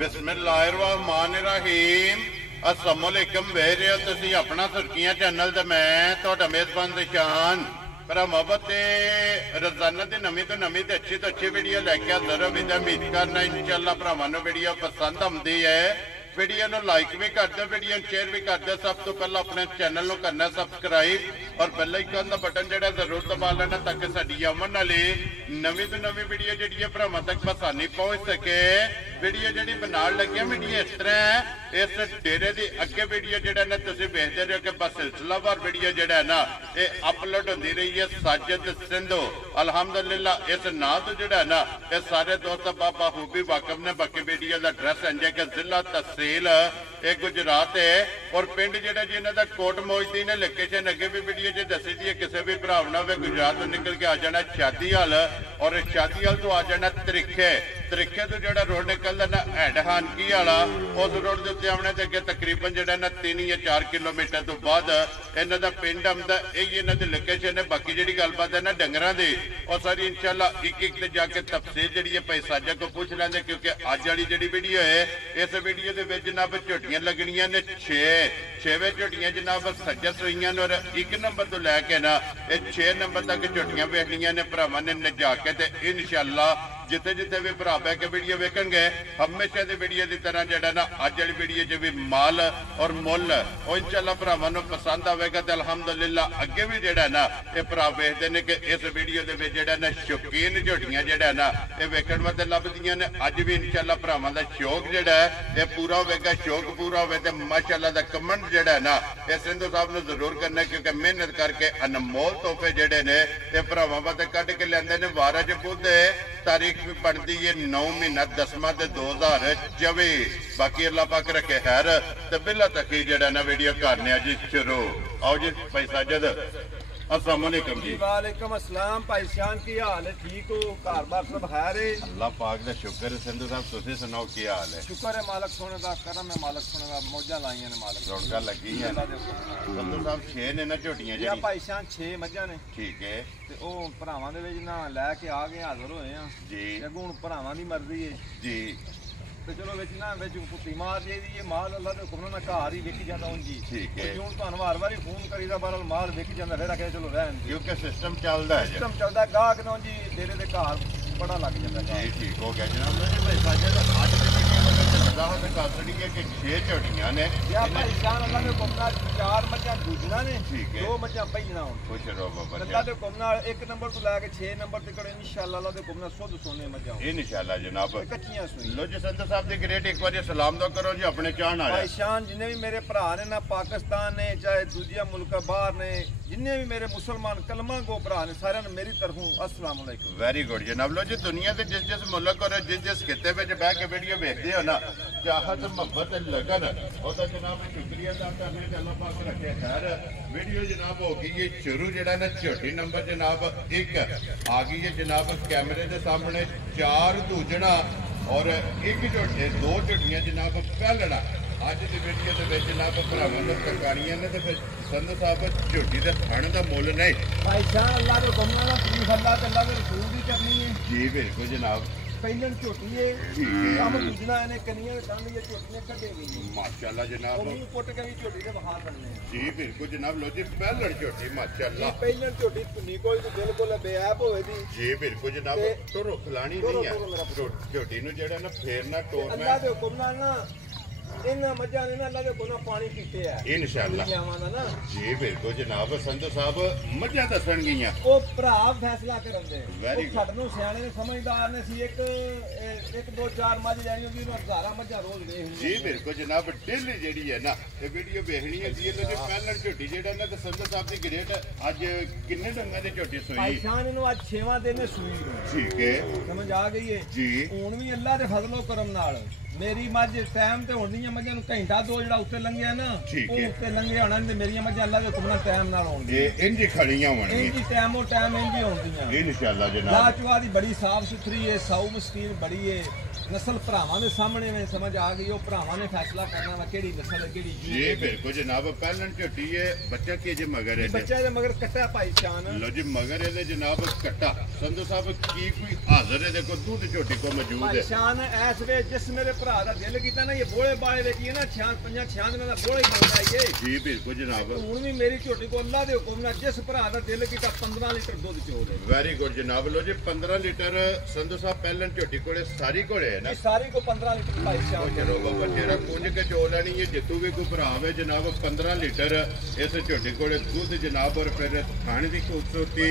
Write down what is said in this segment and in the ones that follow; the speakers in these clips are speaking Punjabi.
बिस्मिल्लाहिर्रहमानिर्रहीम। अस्सलाम वालेकुम। वेख रहे हो तुसीं अपना सुर्खियां चैनल ते मैं तुहाडा मेज़बान निशान मेरा मोहब्बत रोजाना की नवी तो नवी तो अच्छी वीडियो लैके हाजिर हो। उम्मीद करना इंशाअल्लाह भरावां नूं वीडियो पसंद आउंदी है। वीडियो नूं लाइक भी कर दो, वीडियो शेयर भी कर दो। सब तो पहले अपने चैनल नूं करना सब्सक्राइब और बेल आइकन का बटन जिहड़ा जरूर दबा लेना ताकि साडी आउण वाली नवी तो नवी वीडियो जिहड़ी भरावां तक आसानी पहुंच सके। वीडियो जिहड़ी बनाउण लगे वीडियो इस तरह है, इस डेरे की अगे वीडियो जिहड़ा ना तुसीं वेखदे रहो कि बस सिलसिलावार वीडियो जिहड़ा है ना ये अपलोड होंदी रही है। साजिद सिंधु अल्हम्दुलिल्लाह इस नां तो जिहड़ा है ना ये सारे दोस्त बाबा खूबी वाकिफ ने। बाकी वीडियो का एड्रैस इंज है कि जिला तहसील ये गुजरात है और पिंड जिहड़ा जी इन्हां दा कोट मोजदी ने। लोकेशन अगे भी वीडियो च दसी दी है। किसी भी भरा ना होवे गुजरात तो निकल के आ जाना शादीहाल और शादीहाल तो आ जाना तरीखे। तरीखे तो जो रोड निकलता ना हैड हानकी वाला उस रोड के उत्ते आने के अगे तकरीबन जो 3 या 4 किलोमीटर तो बाद इन्हों का पिंड आंदा। यही इन्हों की लोकेशन है। बाकी जी गलबात है ना डंगरां दी और सारी इंशाअल्लाह एक ते जाके तफसील जी है भाई साजा को पूछ लेंगे क्योंकि अज वाली जी वीडियो है इस वीडियो के जनाब झोटियां लगनियां ने 6 झोटियां जनाब सज्जा सुईयां और 1 नंबर तो लैके ना 6 नंबर तक झोटियां वेखनियां ने भरावां ने नजा के इंशाअल्लाह जिथे जिथे भी भरा बह के वीडियो वेखणगे हमेशा की वीडियो की तरह जड़ा ना अज वाली वीडियो च भी माल और मुल और इंशाअल्लाह भरावां नूं पसंद आवेगा। तो अल्हम्दुलिल्लाह अगे भी जड़ा ना ये भरा वेखदे ने कि इस वीडियो के जड़ा ना शौकीन झोटियां जड़ा ना ये वेखण वास्ते लभदियां ने। अज भी इंशाअल्लाह भरावां दा शौक जड़ा है ये पूरा होवेगा। शौक पूरा होवे ते माशाअल्लाह दा कमेंट जड़ा है ना ये सिंधु साहब नूं जरूर करना क्योंकि मेहनत करके अनमोल तोहफे जड़े ने ये भरावां वास्ते कढ के लिआंदे ने। वारा च बुध तारीख भी पढ़ती है 9 महीना 10वां 2024। बाकी अल्लाह पाक रखे खैर तो बिला तक ही जड़ा ना वीडियो करने जी शुरू। आओ जी भाई साजिद अस्सलाम वालेकुम जी। वालेकुम अस्सलाम भाई शान की हाल है? ठीक हो? घर बार सब खैर है? अल्लाह पाक दा शुक्र है। सिंधु साहब तुसीं सुनाओ की हाल है? शुक्र है मालिक सोने दा करम है मालिक सोने दा मौजा लाईयां ने मालिक रौनकां लगी हैं। सिंधु साहब 6 ने ना झोटियां जी भाई शान 6 मज्जां ने। ठीक है ते ओ भरावां दे विच ना लैके आ गए हाजिर होए हैं जी। अगों हुण भरावां दी मर्जी है जी तो चलो विच ना विच कुत्ती मार दी ये माल अल्लाह दे हुक्म नाल घर ही विक जांदा हुण जी। ठीक है हुण तुहानूं हर वारी फोन करीदा बहरहाल माल विक जांदा फिर आखे चलो रहन क्योंकि सिस्टम चलदा है। सिस्टम चलदा गाहक नूं जी डेरे दे घर बड़ा लग जांदा जी। ठीक हो गया जनाब। भाई साजिद अज वजाहत कर छड़ी है कि 6 झोटियां ने या भाई शान अल्लाह दे हुक्म नाल 4 मज्जां दूजणा ने। ठीक है 2 मज्जां पहिणा हुण खुश रहो बाबा अल्लाह दे हुक्म नाल 1 नंबर तो लैके 6 नंबर तक इंशाअल्लाह अल्लाह दे हुक्म नाल शुद्ध सोने मज्जां इंशाअल्लाह जनाब कच्चियां सुई। लो जी संत साहब दी ग्रेट एक बार सलाम दो करो जी अपने चाहण वाले भाई शान जिन्ने भी मेरे भरा ने ना पाकिस्तान ने चाहे दूसरे मुल्क बाहर ने जिन्ने भी मेरे मुसलमान कलमा गो भरा ने सारे मेरी तरफों अस्सलाम वालेकुम। वेरी गुड जनाब। लो जी दुनिया के जिस मुल्क और जिस खिते में बह के वीडियो देखते हो ना चाहत मोहब्बत लगन और जनाब शुक्रिया अदा करने अल्लाह पाक रखे खैर। वीडियो जनाब हो गई है शुरू जड़ा ना झोटी नंबर जनाब 1 आ गई है जनाब कैमरे के सामने 4 दूजणा और 1 झोटे 2 झोटियां जनाब पहलना। अज की वीडियो के जनाब भरावां ने तरकारियां ने तो फिर संत साहब झोटी के थण का मुल नहीं भाई शान अल्लाह दे हुक्म नाल तारीफ अल्लाह ते अल्लाह दे रसूल दी करनी है जी। बिल्कुल जनाब पहलन झोटी है काम दूजना ने कनियां दे दंद ये झोटियां कटे गई माशाअल्लाह जनाब वो मुंह पुट के भी झोटी दे बहा करने जी। बिल्कुल जनाब। लो जी पहलन झोटी माशाअल्लाह पहलन झोटी धुनी कोई तो बिल्कुल बेऐब होवे दी जी। बिल्कुल जनाब तो रुख लानी नहीं है झोटी नूं जेड़ा ना फेरना टोरना अल्लाह दे हुक्म नाल ना इन्हां मज्जां ने ना अल्लाह दे हुक्म नाल पानी पीते है इंशाअल्लाह ना जी। बिल्कुल जनाब संत साहब मज्जां दसन गईयां ओ भरा फैसला करंदे Very good. साडे नूं सियाणे ने समझदार ने सी एक 2 4 मज्झ लैणी होगी ना हज़ारां मज्जां रोज वेख जी। बिल्कुल जनाब डेली जेड़ी है ना ये वीडियो वेखनी है जी। तो पहलन झोटी जेड़ा ना संत साहब दी ग्रेट अज किन्ने डंगां दी झोटी भाई सोई शान इन्हूं अज 6वां दिन है सूई नूं। ठीक है समझ आ गई है जी। हुण भी अल्लाह दे फजलो करम नाल मेरी मझ टाइम ते होनी है मझां नूं घंटा 2 जेड़ा उत्ते लंघिया ना ठीक ਉਹ है ਉੱਤੇ ਲੰਘੇ ਹੋਣਾ ਤੇ ਮੇਰੀਆਂ ਮੱਝਾਂ ਅੱਲਾ ਦੇ ਹੁਕਮ ਨਾਲ ਟਾਈਮ ਨਾਲ ਆਉਣਗੀਆਂ ये इंज खड़ियां होणगीਆਂ ਇੰਜੀ ਟਾਈਮ ਉਹ ਟਾਈਮ ਇੰਜੀ ਆਉਂਦੀਆਂ इंशाअल्लाह जनाब। ਲਾਚਵਾ ਦੀ ਬੜੀ ਸਾਫ ਸੁਥਰੀ ਹੈ ਸਾਊ ਮਸਕੀਨ ਬੜੀ ਹੈ नस्ल भरावां दे सामने में समझ आ गई ओ भरावां ने फैसला करना वा केड़ी नस्ल है केड़ी जी बिल्कुल जनाब पहलन झोटी है बच्चा के जे मगर है बच्चा दे मगर कट्टा भाई शान लो जी मगर है जनाब कट्टा संधू साहब की कोई हाजिर है देखो दूध झोटी को मौजूद है शान ऐस वे जिस मेरे भरा दा दिल कीता ना ये बोले बाले वे की ना 6 दिनां दा बोले ही बोलदा ये जी बिल्कुल जनाब हुन भी मेरी झोटी को अल्लाह दे हुक्म नाल जिस भरा दा दिल कीता 15 लीटर दूध चो दे वेरी गुड जनाब लो जी 15 लीटर संधू साहब पहलन झोटी कोले सारी कोले है ना सारी को 15 लीटर भाई शान चलो बाबा तेरा कुंज के चो लेनी है जितू भी कोई भरा है जनाब 15 लीटर इस झोटी कोले दूध जनाब और फिर खाने की खूबसूरती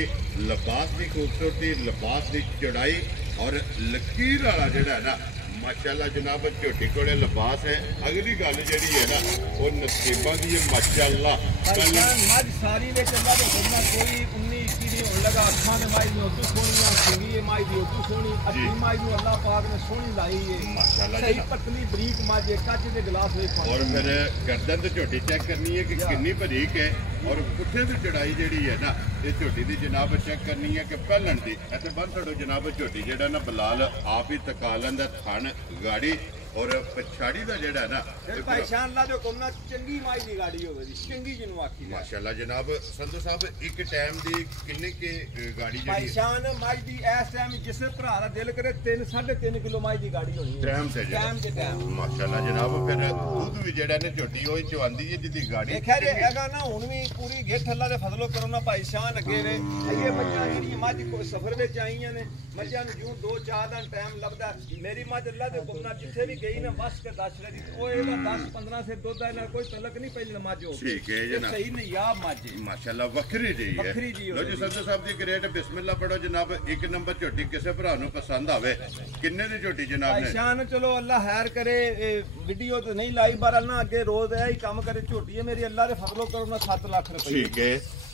लिबास की खूबसूरती लिबास की चौड़ाई और लकीर वाला जड़ा है ना माशाल्लाह जनाब झोटी कोले लिबास है अगली गल जी है ना वो नसीबा की है माशाल्लाह मज सारी वे चला तो घूमना कोई 19 21 नहीं होने लगा अखा ने माई ने उतू सोहनी सिंगी है माई दी उतू सोहनी अपनी माई ने अल्लाह पाक ने सोहनी लाई है माशाल्लाह सही पतली बरीक मज कच दे गिलास में और फिर गर्दन तो झोटी चेक करनी है कि कितनी बरीक है और पुठे की चढ़ाई जी है ना ये झोटी की जनाब चेक करनी है कि पहलन की इतने बन छो जनाब झोटी जरा ना बलाल आप ही तका लेंदा थन गाड़ी और पछाड़ी का जड़ा ना पहचान ला जो घूमना चंगी माई की गाड़ी होवे जी चंगी जिन्हों आखी माशाल्लाह जनाब संधू साहब एक टाइम दी किन्ने के गाड़ी जी पहचान माई दी इस टाइम जिस भरा दा दिल करे 3 3.5 किलो माई की गाड़ी होनी है टाइम से टाइम माशाल्लाह जनाब फिर दूध भी जड़ा ने झोटी होई चवांदी है जिदी गाड़ी देखा जे हैगा ना हुन भी पूरी गिठ अल्लाह दे फजलो करो ना पहचान अगे वे ये मज्जां जेडी मज को सफर विच आईयां ने मज्जां नु जूं 2-4 दिन टाइम लगदा मेरी मज अल्लाह दे हुक्म नाल जिथे भी गई ना बस के 10 रही ओ एदा 10-15 से दूध दा कोई तलक नहीं पहले मज हो ठीक है जनाब सही नहीं याब मज माशाल्लाह वखरी जी है लो जी संधू साहब दी ग्रेट बिस्मिल्लाह पढ़ो जनाब एक नंबर झोटी किसे भरा नु पसंद आवे किन्ने दी झोटी जनाब ने शान चलो अल्लाह खैर करे वीडियो तो नहीं लाई बार ना आगे रोज है ही काम करे झोटी है मेरी अल्लाह दे फजलो करो ना 7 लाख रुपए ठीक है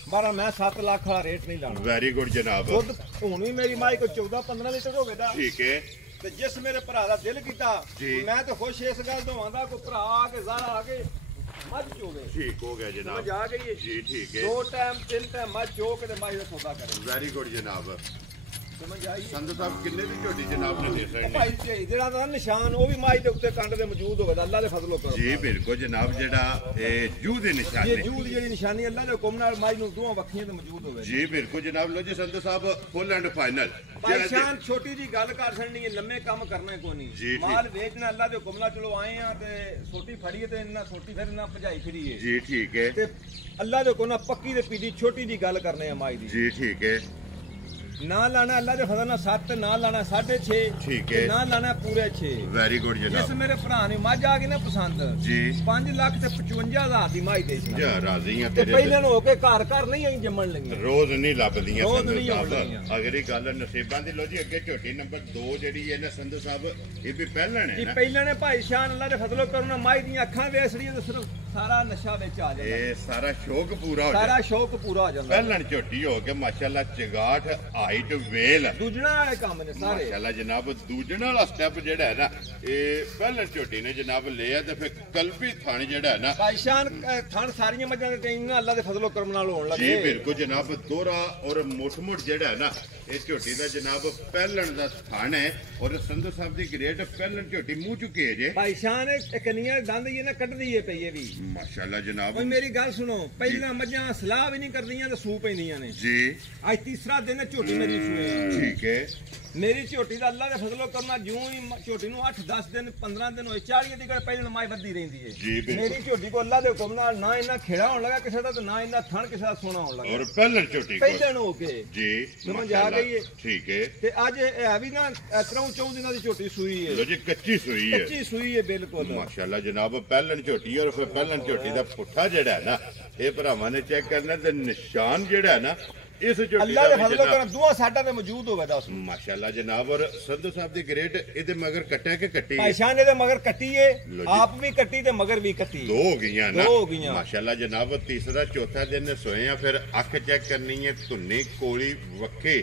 बारा मैं 7 लाख वाला रेट नहीं लाना वेरी गुड जनाब दूध हुन भी मेरी माई को 14-15 लीटर हो गया ठीक है ते जिस मेरे भरा दा दिल कीता मैं तो खुश इस गल तो आंदा को भरा के ज़ारा आके मज चोगे ठीक हो गया जनाब समझ आ गई है जी ठीक है 2 टाइम 3 टाइम मज चो के माई दा सौदा करे वेरी गुड जनाब समझ आई संधू साहब किन्ने दी झोटी जनाब ने दे सकते भाई जी जेड़ा दा निशान वो भी माई दे उत्ते कंड दे मौजूद होवे अल्लाह दे फजलो करो जी बिल्कुल जनाब जेड़ा ए जू दे निशान ये जूद जेडी निशानी अल्लाह दे हुक्म नाल माई नु दोवां वखियां ते मौजूद होवे जी बिल्कुल जनाब लो जी संधू साहब फुल एंड फाइनल पहचान छोटी जी गल कर छड़नी है लम्मे काम करने को नहीं माल बेचना अल्लाह दे हुक्म नाल चलो आए हां ते छोटी फड़ीए ते इन्ना छोटी फिर इन्ना भजाई फिरी है जी ठीक है ते अल्लाह दे हुक्म नाल पक्की ते पीडी छोटी जी गल करने है माई दी जी ठीक है ना लाना अल्लाह दे फजल नाल 7 ना लाना 6.5 ठीक है ना लाना पूरे 6 वेरी गुड जिस जनाब मेरे भरा ने मझ आ गई ना पसंद जी 5 लाख ते 55,000 दी माई दे जा राजी हैं ते तेरे पहले हो के घर नहीं आई जम्मन लगी रोज नहीं लभदियां रोज संधू नहीं साहब लभदियां। अगली गल नसीबां दी लो जी अगे झोटी नंबर 2 जेडी है ना संधू साहब ये भी पहलन है जी ना पहले ने भाई शान अल्लाह दे फजलो करो ना माई दी अखां वेसड़ी ते सिर्फ सारा नशा विच आ जाए ये सारा शौक पूरा हो सारा जाए शौक पूरा हो जांदा पहलन झोटी हो के माशाल्लाह चगाठ हाइट वेल दूजणा वाले काम ने सारे माशाल्लाह जनाब दूजण वाला स्टेप जेड़ा है ना ये पहलन झोटी ने जनाब लिया ते फिर कल्बी थान जेड़ा है ना भाई शान थान सारियां मजां दे टाइम ना अल्लाह दे फजलो करम नाल होण जी लगे बिल्कुल जनाब दोहरा और मुठ जेड़ा है ना ये झोटी का जनाब पहलन का स्थान है और संधू साहब की ग्रेट पहलन झोटी मुंह चुकी है जे भाई शान कनिया दंद ये ना कट दी है पई है भी माशाल्लाह जनाब ओए मेरी गल सुनो पहला मजां सलाह भी नहीं करदियां ते सू पैंदियां ने जी आज तीसरा दिन है झोटी मेरी सूए ठीक है मेरी झोटी का अल्लाह दे फजलो करना जूं ही झोटी नु 8-10 दिन 15 दिन होए 40 दी पहले माई वधी रहिंदी है जी बिल्कुल मेरी झोटी को अल्लाह दे हुक्म नाल ना इना खेड़ा होने लगा किसे दा ते ना इना थण किसे दा सोना होने लगा और पहलन झोटी को पहले हो के जी समझ आ माशाल्लाह, गई है ठीक है ते आज है भी ना 3-4 दिनां दी झोटी सूई है लो जी कच्ची सुई है कच्ची सूई है बिल्कुल माशाल्लाह जनाब पहलन झोटी और फिर पहलन झोटी का पुट्ठा जेड़ा है ना ये भरावां ने चेक करना ते निशान जेड़ा है ना इस झोटी अल्लाह दे दा फजलो भी करना दुआ साडा ते मौजूद होवे दा उस माशाल्लाह जनाब और संधू साहब दी ग्रेट इहदे मगर कट्टे के कट्टी है। भाईशान दे मगर कट्टी है लो जी। आप भी कट्टी ते मगर भी कट्टी दो हो गईयां ना दो हो गईयां। माशाल्लाह जनाब तीसरा चौथा दिन सोए हैं फिर अख चेक करनी है धुन्नी कोली वखे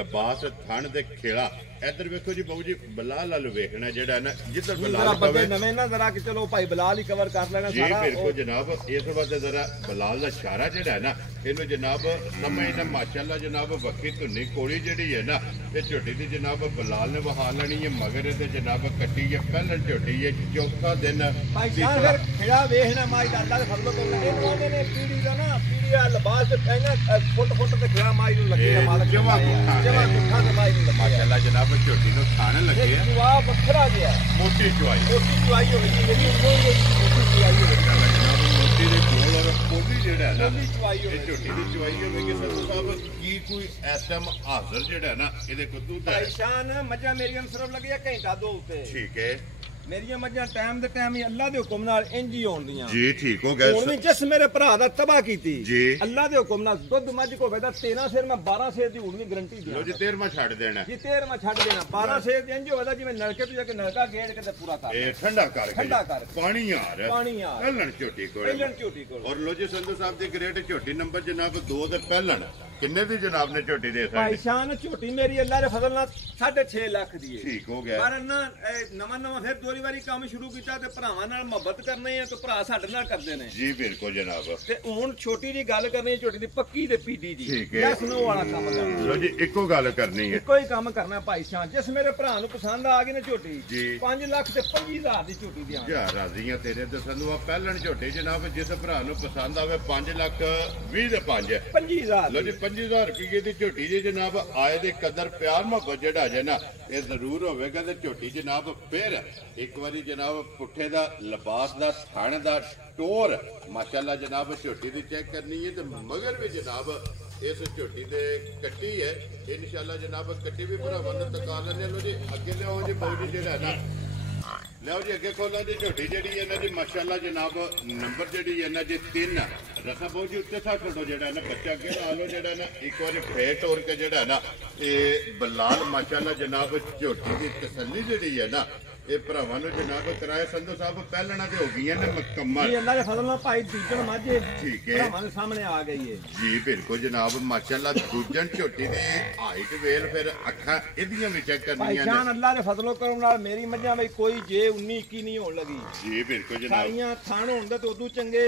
लिबास थन ते खेड़ा इधर वेखो जी बाबू जी बलाल वाल वेखना जेड़ा ना जिधर जरा बलाल बंदे पवे नवे ना जरा कि चलो भाई बलाल ही कवर कर लेना जी सारा बिल्कुल जनाब इस बात जरा बलाल का इशारा जेड़ा है ना ਇਹਨੂੰ ਜਨਾਬ ਸਮਝਣਾ ਮਾਸ਼ਾਅੱਲਾ ਜਨਾਬ ਵੱਖੀ ਧੁੰਨੀ ਕੋਲੀ ਜਿਹੜੀ ਹੈ ਨਾ ਇਹ ਝੋਟੀ ਦੀ ਜਨਾਬ ਬਲਾਲ ਨੇ ਵਹਾ ਲੈਣੀ ਹੈ ਮਗਰ ਤੇ ਜਨਾਬ ਕੱਟੀ ਹੈ ਪਹਿਲਾਂ ਝੋਟੀ ਹੈ ਚੌਥਾ ਦਿਨ ਭਾਈ ਸਾਹਿਬ ਫਿਰ ਖਿੜਾ ਵੇਖਣਾ ਮਾਈ ਦਾ ਅੱਲਾ ਦੇ ਫਜ਼ਲ ਤੋਂ ਇਹ ਕਹਿੰਦੇ ਨੇ ਪੀੜੀ ਦਾ ਨਾ ਪੀੜੀ ਆ ਲਿਬਾਸ ਤੇ ਪਹਿਲਾਂ ਫੁੱਟ ਤੇ ਖਿੜਾ ਮਾਈ ਨੂੰ ਲੱਗੇ ਆ ਮਾਲਕ ਜਮਾ ਕੁੱਠਾ ਤੇ ਮਾਈ ਨੂੰ ਲੱਗੇ ਮਾਸ਼ਾਅੱਲਾ ਜਨਾਬ ਝੋਟੀ ਨੂੰ ਖਾਣ ਲੱਗੇ ਆ ਜਵਾਬ ਵੱਖਰਾ ਗਿਆ ਮੋਟੀ ਚੁਆਈ ਹੋਵੇ ਜੀ ਮੇਰੀ ਮੋਟੀ ਚੁਆਈ ਹੋਵੇ ਮੋਟੀ ਦੇ ਕੋਲ ਔਰ ਕੋਲੀ ਜਿਹੜਾ ਨਾ ਮੋਟੀ ਚੁਆਈ ਹੋਵੇ ਇਹ ਝੋਟੀ ਦੀ ਚੁਆਈ ਹੋਵੇਗੀ ਸੰਧੂ ਸਾਹਿਬ ਕੀ ਕੋਈ ਇਸ ਟਾਈਮ ਹਾਜ਼ਰ ਜਿਹੜਾ ਨਾ ਇਹਦੇ ਕੋਲ ਦੁੱਧ ਹੈ ਭਾਈ ਸ਼ਾਨ ਮੱਝਾਂ ਮੇਰੀਆਂ ਸਿਰਫ ਲੱਗਿਆ ਘੰਟਾ ਦੋ ਉੱਤੇ ਠੀਕ ਹੈ ਮੇਰੀਆਂ ਮੱਝਾਂ ਟਾਈਮ ਦੇ ਟਾਈਮ ਹੀ ਅੱਲਾ ਦੇ ਹੁਕਮ ਨਾਲ ਇੰਜ ਹੀ ਆਉਂਦੀਆਂ ਜੀ ਠੀਕ ਹੋ ਗਿਆ ਹੁਣ ਵੀ ਜਿਸ ਮੇਰੇ ਭਰਾ ਦਾ ਤਬਾਹ ਕੀਤੀ ਜੀ ਅੱਲਾ ਦੇ ਹੁਕਮ ਨਾਲ ਦੁੱਧ ਮੱਝ ਕੋ ਵੇਦਾ 13 ਸਿਰ ਮੈਂ 12 ਸਿਰ ਦੀ ਹੁਣ ਵੀ ਗਰੰਟੀ ਲੋ ਜੀ 13ਵਾਂ ਛੱਡ ਦੇਣਾ ਜੀ 13ਵਾਂ ਛੱਡ ਦੇਣਾ 12 ਸਿਰ ਦੀ ਇੰਜ ਹੋਵੇਦਾ ਜਿਵੇਂ ਨਲਕੇ ਤੋਂ ਜਾ ਕੇ ਨਲਕਾ ਗੇੜ ਕੇ ਤੇ ਪੂਰਾ ਕਰ ਇਹ ਠੰਡਾ ਠੰਡਾ ਕਰਕੇ ਕਰ ਪਾਣੀ ਆ ਰਿਹਾ ਪਾਣੀ ਆ ਪਹਿਲਣ ਝੋਟੀ ਕੋਲ ਪਹਿਲਣ ਝੋਟੀ ਕੋਲ ਔਰ ਲੋ ਜੀ ਸੰਧੂ ਸਾਹਿਬ ਦੀ ਗ੍ਰੇਟ ਝੋਟੀ ਨੰਬਰ ਜਨਾਬ 2 ਤੇ ਪਹਿਲਣ ਕਿੰਨੇ ਦੀ ਜਨਾਬ ਨੇ ਝੋਟੀ ਦੇ ਭਾਈ ਸਕਦੇ ਸ਼ਾਨ ਝੋਟੀ ਮੇਰੀ ਅੱਲਾ ਦੇ ਫਜ਼ਲ ਨਾਲ 6.5 ਲੱਖ ਦੀ ਹੈ ਠੀਕ ਹੋ ਗਿਆ ਪਰ ਨਾ ਨਵਾਂ ਫਿਰ ਦੋਰੀ ਵਾਰੀ ਕੰਮ ਸ਼ੁਰੂ ਕੀਤਾ ਤੇ ਭਰਾਵਾਂ ਨਾਲ ਮੁਹੱਬਤ ਕਰਨੀ ਹੈ ਤੇ ਭਰਾ ਸਾਡੇ ਨਾਲ ਕਰਦੇ ਨੇ ਜੀ ਬਿਲਕੁਲ ਜਨਾਬ ਤੇ ਹੁਣ ਛੋਟੀ ਜੀ ਗੱਲ ਕਰਨੀ ਹੈ ਝੋਟੀ ਦੀ ਪੱਕੀ ਤੇ ਪੀਡੀ ਦੀ ਠੀਕ ਹੈ। ਯਸ ਨੋ ਵਾਲਾ ਕੰਮ ਕਰਨਾ ਲੋ ਜੀ ਇੱਕੋ ਗੱਲ ਕਰਨੀ ਹੈ ਇੱਕੋ ਹੀ ਕੰਮ ਕਰਨਾ ਭਾਈ ਸ਼ਾਨ ਜਿਸ ਮੇਰੇ ਭਰਾ ਨੂੰ ਪਸੰਦ ਆ ਗਈ ਨਾ ਝੋਟੀ ਜੀ 5 ਲੱਖ ਤੇ 25,000 ਦੀ ਝੋਟੀ ਦੀ ਜਾ ਰਾਜ਼ੀਆਂ ਤੇਰੇ ਤੇ ਸੰਧੂ ਆ ਪਹਿਲਣ ਝੋਟੀ ਜਨਾਬ ਜਿਸ ਭਰਾ ਨੂੰ ਪਸੰਦ ਆਵੇ 5 ਲੱਖ 20 ਦੇ 5 25,000 ਲੋ ਜੀ 25,000 ਰੁਪਏ ਦੀ ਝੋਟੀ ਜੀ ਜਨਾਬ ਆਏ ਦੇ ਕਦਰ ਪਿਆਰ ਮੁਹੱਬਤ ਜਿਹੜਾ ਜੇ ਨਾ ਇਹ ਜ਼ਰੂਰ ਹੋਵੇਗਾ ਤੇ ਝੋਟੀ ਜਨਾਬ ਫਿਰ ਇੱਕ ਵਾਰੀ ਜਨਾਬ ਪੁੱਠੇ ਦਾ ਲਿਬਾਸ ਦਾ ਥਣ ਦਾ ਟੋਰ ਮਾਸ਼ਾਅੱਲਾ ਜਨਾਬ ਝੋਟੀ ਦੀ ਚੈੱਕ ਕਰਨੀ ਹੈ ਤੇ ਮਗਰ ਵੀ ਜਨਾਬ ਇਸ ਝੋਟੀ ਦੇ ਕੱਟੀ ਹੈ ਇਨਸ਼ਾਅੱਲਾ ਜਨਾਬ ਕੱਟੀ ਵੀ ਭਰਾਵਾਂ ਨੂੰ ਤਕਾ ਲੈਣੇ ਲੋ ਜੀ ਅੱਗੇ ਲਿਆਓ ਜੀ ਬਹੁਤ ਜਿਹੜਾ ਨਾ ਲਿਆਓ ਜੀ ਅੱਗੇ ਖੋਲੋ ਜੀ ਝੋਟੀ ਜਿਹੜੀ ਹੈ ਇਹਨਾਂ ਦੀ ਮਾਸ਼ਾਅੱਲਾ ਜਨਾਬ ਨੰਬਰ ਜਿਹੜੀ ਹੈ ਇਹਨਾਂ ਦੀ 3 ਰਸਾ ਬਹੁਤ ਜੀ ਉੱਤੇ ਥਾ ਛੱਡੋ ਜਿਹੜਾ ਨਾ ਬੱਚਾ ਅੱਗੇ ਲਾ ਲਓ ਜਿਹੜਾ ਨਾ ਇੱਕ ਵਾਰੀ ਫੇਰ ਤੋੜ ਕੇ ਜਿਹੜਾ ਨਾ ਇਹ ਬਲਾਲ ਮਾਸ਼ਾਅੱਲਾ ਜਨਾਬ ਝੋਟੀ ਦੀ ਤਸੱਲੀ ਜਿਹੜੀ ਹੈ ਨਾ ਇਹ ਭਰਾਵਾਂ ਨੂੰ ਜਨਾਬ ਕਰਾਇਆ ਸੰਧੂ ਸਾਹਿਬ ਪਹਿਲਣਾ ਤੇ ਹੋ ਗਈਆਂ ਨੇ ਮੁਕੰਮਲ ਜੀ ਅੱਲਾ ਦੇ ਫਜ਼ਲ ਨਾਲ ਭਾਈ ਦੂਜਣ ਮਾਝੇ ਠੀਕ ਹੈ ਭਰਾਵਾਂ ਦੇ ਸਾਹਮਣੇ ਆ ਗਈ ਹੈ ਜੀ ਬਿਲਕੁਲ ਜਨਾਬ ਮਾਸ਼ਾਅੱਲਾ ਦੂਜਣ ਝੋਟੀ ਦੀ ਹਾਈਟ ਵੇਲ ਫਿਰ ਅੱਖਾਂ ਇਹਦੀਆਂ ਵੀ ਚੈੱਕ ਭਾਈ ਕਰਨੀਆਂ ਜਾਨ ਨੇ ਅੱਲਾ ਦੇ ਫਜ਼ਲੋਂ ਕਰਮ ਨਾਲ ਮੇਰੀ ਮੱਝਾਂ ਵਿੱਚ ਕੋਈ ਜੇ 19 21 ਨਹੀਂ ਹੋਣ ਲੱਗੀ ਜੀ ਬਿਲਕੁਲ ਜਨਾਬ ਸਾਰੀਆਂ ਥਣ ਹੋਣ ਦਾ ਤੇ ਉਦੋਂ ਚੰਗੇ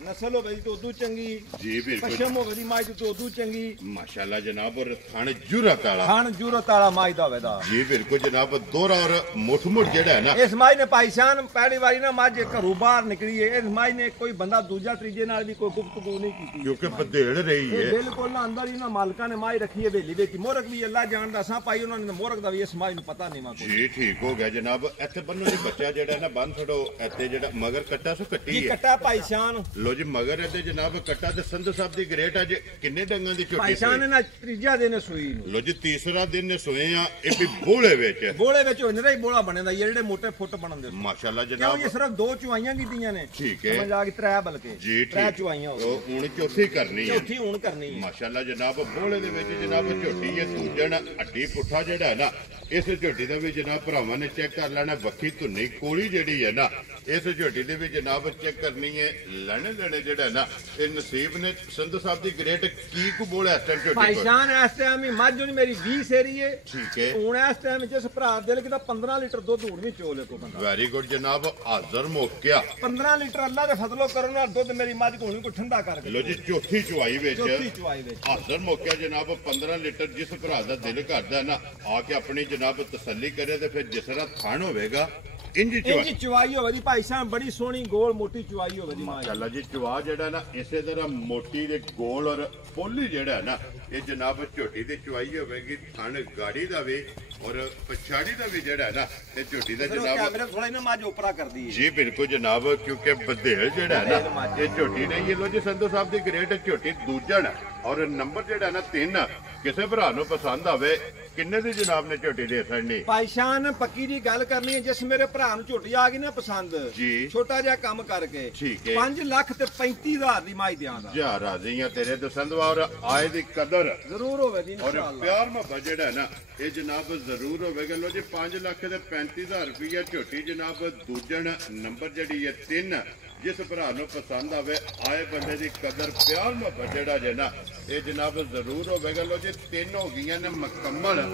ਨਸਲ ਹੋਵੇ ਦੀ ਤੇ ਉਦੋਂ ਚੰਗੀ ਜੀ ਬਿਲਕੁਲ ਪਸ਼ਮ ਹੋਵੇ ਦੀ ਮਾਝ ਤੇ ਉਦੋਂ ਚੰਗੀ ਮਾਸ਼ਾਅੱਲਾ ਜਨਾਬ ਔਰ ਥਣ ਜੁਰਤ ਵਾਲਾ ਥਣ ਜੂਰਤ ਵਾਲਾ ਮਾਝ ਦਾ ਹੋਵੇ ਦਾ ਜੀ ਬਿਲਕੁਲ ਜਨਾਬ ਦੋਹਰਾ ਔਰ ਮੁੱਠ ਜਿਹੜਾ ਹੈ ਨਾ ਇਸ ਮਾਝ ਨੇ ਭਾਈ ਸ਼ਾਨ ਪਹਿਲੀ ਵਾਰੀ ਨਾ ਮੱਝ ਘਰੋਂ ਬਾਹਰ ਨਿਕਲੀ ਹੈ ਇਸ ਮਾਝ ਨੇ ਕੋਈ ਬੰਦਾ ਦੂਜਾ ਤੀਜੇ ਨਾਲ ਵੀ ਕੋਈ ਗੁਫ਼ਤਗੂ ਨਹੀਂ ਕੀਤੀ ਕਿਉਂਕਿ ਬਧੇੜ ਰਹੀ ਇਹ ਹੈ ਬਿਲਕੁਲ ਨਾ ਅੰਦਰ ਹੀ ਨਾ ਮਾਲਕਾਂ ਨੇ ਮਾਝ ਰੱਖੀ ਹੈ ਹਵੇਲੀ ਵਿੱਚ ਮੋਰਕ ਵੀ ਅੱਲਾ ਜਾਣਦਾ ਸਾਂ ਭਾਈ ਉਹਨਾਂ ਨੇ ਮੋਰਕ ਦਾ ਵੀ ਇਸ ਮਾਝ ਨੂੰ ਪਤਾ ਨਹੀਂ ਮਾ ਕੋਈ ਜੀ ਠੀਕ ਹੋ ਗਿਆ ਜਨਾਬ ਇੱਥੇ ਬੰਨੋ ਜੀ ਬੱਚਾ ਜਿਹੜਾ ਨਾ ਬੰਨ ਛੜੋ ਇੱਥੇ ਜਿਹੜਾ ਮਗਰ ਕੱਟਾ ਸੋ ਕੀ ਕੱਟੀ ਹੈ ਕੱਟਾ ਭਾਈ ਸ਼ਾਨ ਲੋ ਜੀ ਮਗਰ ਇਹਦੇ ਜਨਾਬ ਕੱਟਾ ਤੇ ਸੰਧੂ ਸਾਹਿਬ ਦੀ ਗ੍ਰੇਟ ਅੱਜ ਕਿੰਨੇ ਡੰਗਾਂ ਦੀ ਭਾਈ ਝੋਟੀ ਸ਼ਾਨ ਨੇ ਨਾ ਤੀਜਾ ਦਿਨ ਸੂਈ ਨੂੰ ਲੋ ਜੀ ਤੀਸਰਾ ਦਿਨ ਨੇ ਸੋਏ ਆ ਇਹ ਵੀ ਬੋਲੇ ਵਿੱਚ ਬੋਲੇ ਵਿੱਚ ਹੋ ਜਾਂਦਾ ਹੀ ਬੋਲਾ ਬਣਦਾ ਜਿਹੜੇ ਮੋਟੇ ਫੁੱਟ ਬਣਦੇ ਮਾਸ਼ਾਅੱਲਾ ਕਿਉਂ ਜਨਾਬ ਇਹ ਸਿਰਫ 2 ਚੁਆਈਆਂ ਕੀਤੀਆਂ ਨੇ ਠੀਕ ਹੈ ਸਮਝ ਆ ਗਈ 3 ਬਲਕੇ ਜੀ 3 ਠੀਕ ਚੁਆਈਆਂ ਹੋ ਗਈਆਂ ਉਹ ਹੁਣ ਚੌਥੀ ਕਰਨੀ ਹੈ ਚੌਥੀ ਹੁਣ ਕਰਨੀ ਹੈ ਮਾਸ਼ਾਅੱਲਾ ਜਨਾਬ ਬੋਲੇ ਦੇ ਵਿੱਚ ਜਨਾਬ ਝੋਟੀ ਹੈ ਦੂਜਣ ਅੱਡੀ ਪੁੱਠਾ ਜਿਹੜਾ ਹੈ ਨਾ ਇਸ ਝੋਟੀ ਦਾ ਵੀ ਜਨਾਬ ਭਰਾਵਾਂ ਨੇ ਚੈੱਕ ਕਰ ਲੈਣਾ ਵੱਖੀ ਧੁੰਨੀ ਕੋਲੀ ਜਿਹੜੀ ਹੈ ਨਾ ਇਸ ਝੋਟੀ ਦੇ ਵੀ ਜਨਾਬ ਚੈੱਕ ਕਰਨੀ ਹੈ ਲੈਣੇ ਦੇਣੇ ਜਿਹੜਾ ਨਾ ਇਹ ਨਸੀਬ ਨੇ ਸੰਧੂ ਸਾਹਿਬ ਦੀ ਗ੍ਰੇਟ ਕੀ ਕੋ ਬੋਲੇ ਇਸ ਟਾਈਮ ਝੋਟੀ ਭਾਈ ਕੋਲ ਸ਼ਾਨ ਇਸ ਟਾਈਮ ਹੀ ਮੱਝ ਨੂੰ ਮੇਰੀ 20 ਸੇਰੀ ਹੈ ਠੀਕ ਹੈ ਹੁਣ ਇਸ ਟਾਈਮ ਜਿਸ ਭਰਾ ਦਿਲ ਕਿਦਾ 15 ਲੀਟਰ ਦੁੱਧ ਹੁਣ ਵੀ ਚੋਲੇ ਕੋ ਬੰਦਾ ਵੈਰੀ ਗੁੱਡ ਜਨਾਬ ਹਾਜ਼ਰ ਮੌਕਿਆ 15 ਲੀਟਰ ਅੱਲਾ ਦੇ ਫਜ਼ਲੋਂ ਕਰਨ ਨਾਲ ਦੁੱਧ ਮੇਰੀ ਮੱਝ ਕੋਲ ਕੋ ਠੰਡਾ ਕਰਕੇ ਲੋ ਜੀ ਚੌਥੀ ਚੁਆਈ ਵਿੱਚ ਚੌਥੀ ਚੁਆਈ ਵਿੱਚ ਹਾਜ਼ਰ ਮੌਕਿਆ ਜਨਾਬ 15 ਲੀਟਰ ਜਿਸ ਭਰਾ ਦਾ ਦਿਲ ਕਰਦਾ ਨਾ ਆ ਕੇ ਆਪਣੀ ਜਨਾਬ ਤਸੱਲੀ ਕਰੇ ਤੇ ਫਿਰ ਜਿਸ ਤਰ੍ਹਾਂ ਥਣ ਹੋਵੇਗਾ ਇੰਜ ਚੁਆਈ ਚੁਆਈ ਹੋਵੇ ਦੀ ਭਾਈ ਸਾਹਿਬ ਬੜੀ ਸੋਹਣੀ ਗੋਲ ਮੋਟੀ ਚੁਆਈ ਹੋਵੇ ਦੀ ਮਾਂ ਮਾਸ਼ਾਅੱਲਾ ਜੀ ਚੁਆ ਜਿਹੜਾ ਨਾ ਇਸੇ ਤਰ੍ਹਾਂ ਮੋਟੀ ਦੇ ਗੋਲ ਔਰ ਪੋਲੀ ਜਿਹੜਾ ਨਾ ਇਹ ਜਨਾਬ ਝੋਟੀ ਦੀ ਚੁਆਈ ਹੋਵੇਗੀ ਥਣ ਗਾੜੀ ਦਾ ਵੀ ਔਰ ਪਛਾੜੀ ਦਾ ਵੀ ਜਿਹੜਾ ਨਾ ਇਹ ਝੋਟੀ ਦਾ ਜਨਾਬ ਕੈਮਰਾ ਥੋੜਾ ਇਹਨਾਂ ਮੱਝ ਉਪਰਾ ਕਰਦੀ ਹੈ ਜੀ ਬਿਲਕੁਲ ਜਨਾਬ ਕਿਉਂਕਿ ਬਧੇਲ ਜਿਹੜਾ ਹੈ ਨਾ ਇਹ ਝੋਟੀ ਨਹੀਂ ਲੋ ਜੀ ਸੰਧੂ ਸਾਹਿਬ ਦੀ ਗ੍ਰੇਟ ਝੋਟੀ ਦੂਜਣ ਔਰ ਨੰਬਰ ਜਿਹੜਾ ਨਾ 3 ਕਿਸੇ ਭਰਾ ਨੂੰ ਪਸੰਦ ਆਵੇ ਕਿੰਨੇ ਦੀ ਜਨਾਬ ਨੇ ਝੋਟੀ ਦੇ ਸਕਣੀ ਭਾਈ ਸ਼ਾਨ ਪੱਕੀ ਦੀ ਗੱਲ ਕਰਨੀ ਹੈ ਜਿਸ ਮੇਰੇ ਭਰਾ ਨੂੰ ਝੋਟੀ ਆ ਗਈ ਨਾ ਪਸੰਦ ਜੀ ਛੋਟਾ ਜਿਹਾ ਕੰਮ ਕਰਕੇ ਠੀਕ ਹੈ 5 ਲੱਖ ਤੇ 35,000 ਦੀ ਮਾਈ ਦਿਆਂਦਾ ਜਾ ਰਾਜ਼ੀਆਂ ਤੇਰੇ ਤੇ ਸੰਧਵਾ ਔਰ ਆਏ ਦੀ ਕਦਰ ਜ਼ਰੂਰ ਹੋਵੇ ਦੀ ਔਰ ਇਨਸ਼ਾਅੱਲਾ ਪਿਆਰ ਮੁਹੱਬਤ ਜਿਹੜਾ ਨਾ ਇਹ ਜਨਾਬ ਜ਼ਰੂਰ ਹੋਵੇਗਾ ਲੋ ਜੀ 5 ਲੱਖ ਤੇ 35,000 ਰੁਪਇਆ ਝੋਟੀ ਜਨਾਬ ਦੂਜਣ ਨੰਬਰ ਜਿਹੜੀ ਹੈ 3 ਜਿਸ ਭਰਾ ਨੂੰ ਪਸੰਦ ਆਵੇ ਆਏ ਬੰਦੇ ਦੀ ਕਦਰ ਪਿਆਰ ਮੁਹੱਬਤ ਜਿਹੜਾ ਜੇ ਨਾ ਇਹ ਜਨਾਬ ਜ਼ਰੂਰ ਹੋਵੇਗਾ ਲੋ ਜੀ 3 ਹੋ ਗਈਆਂ ਨੇ ਮੁਕੰਮਲ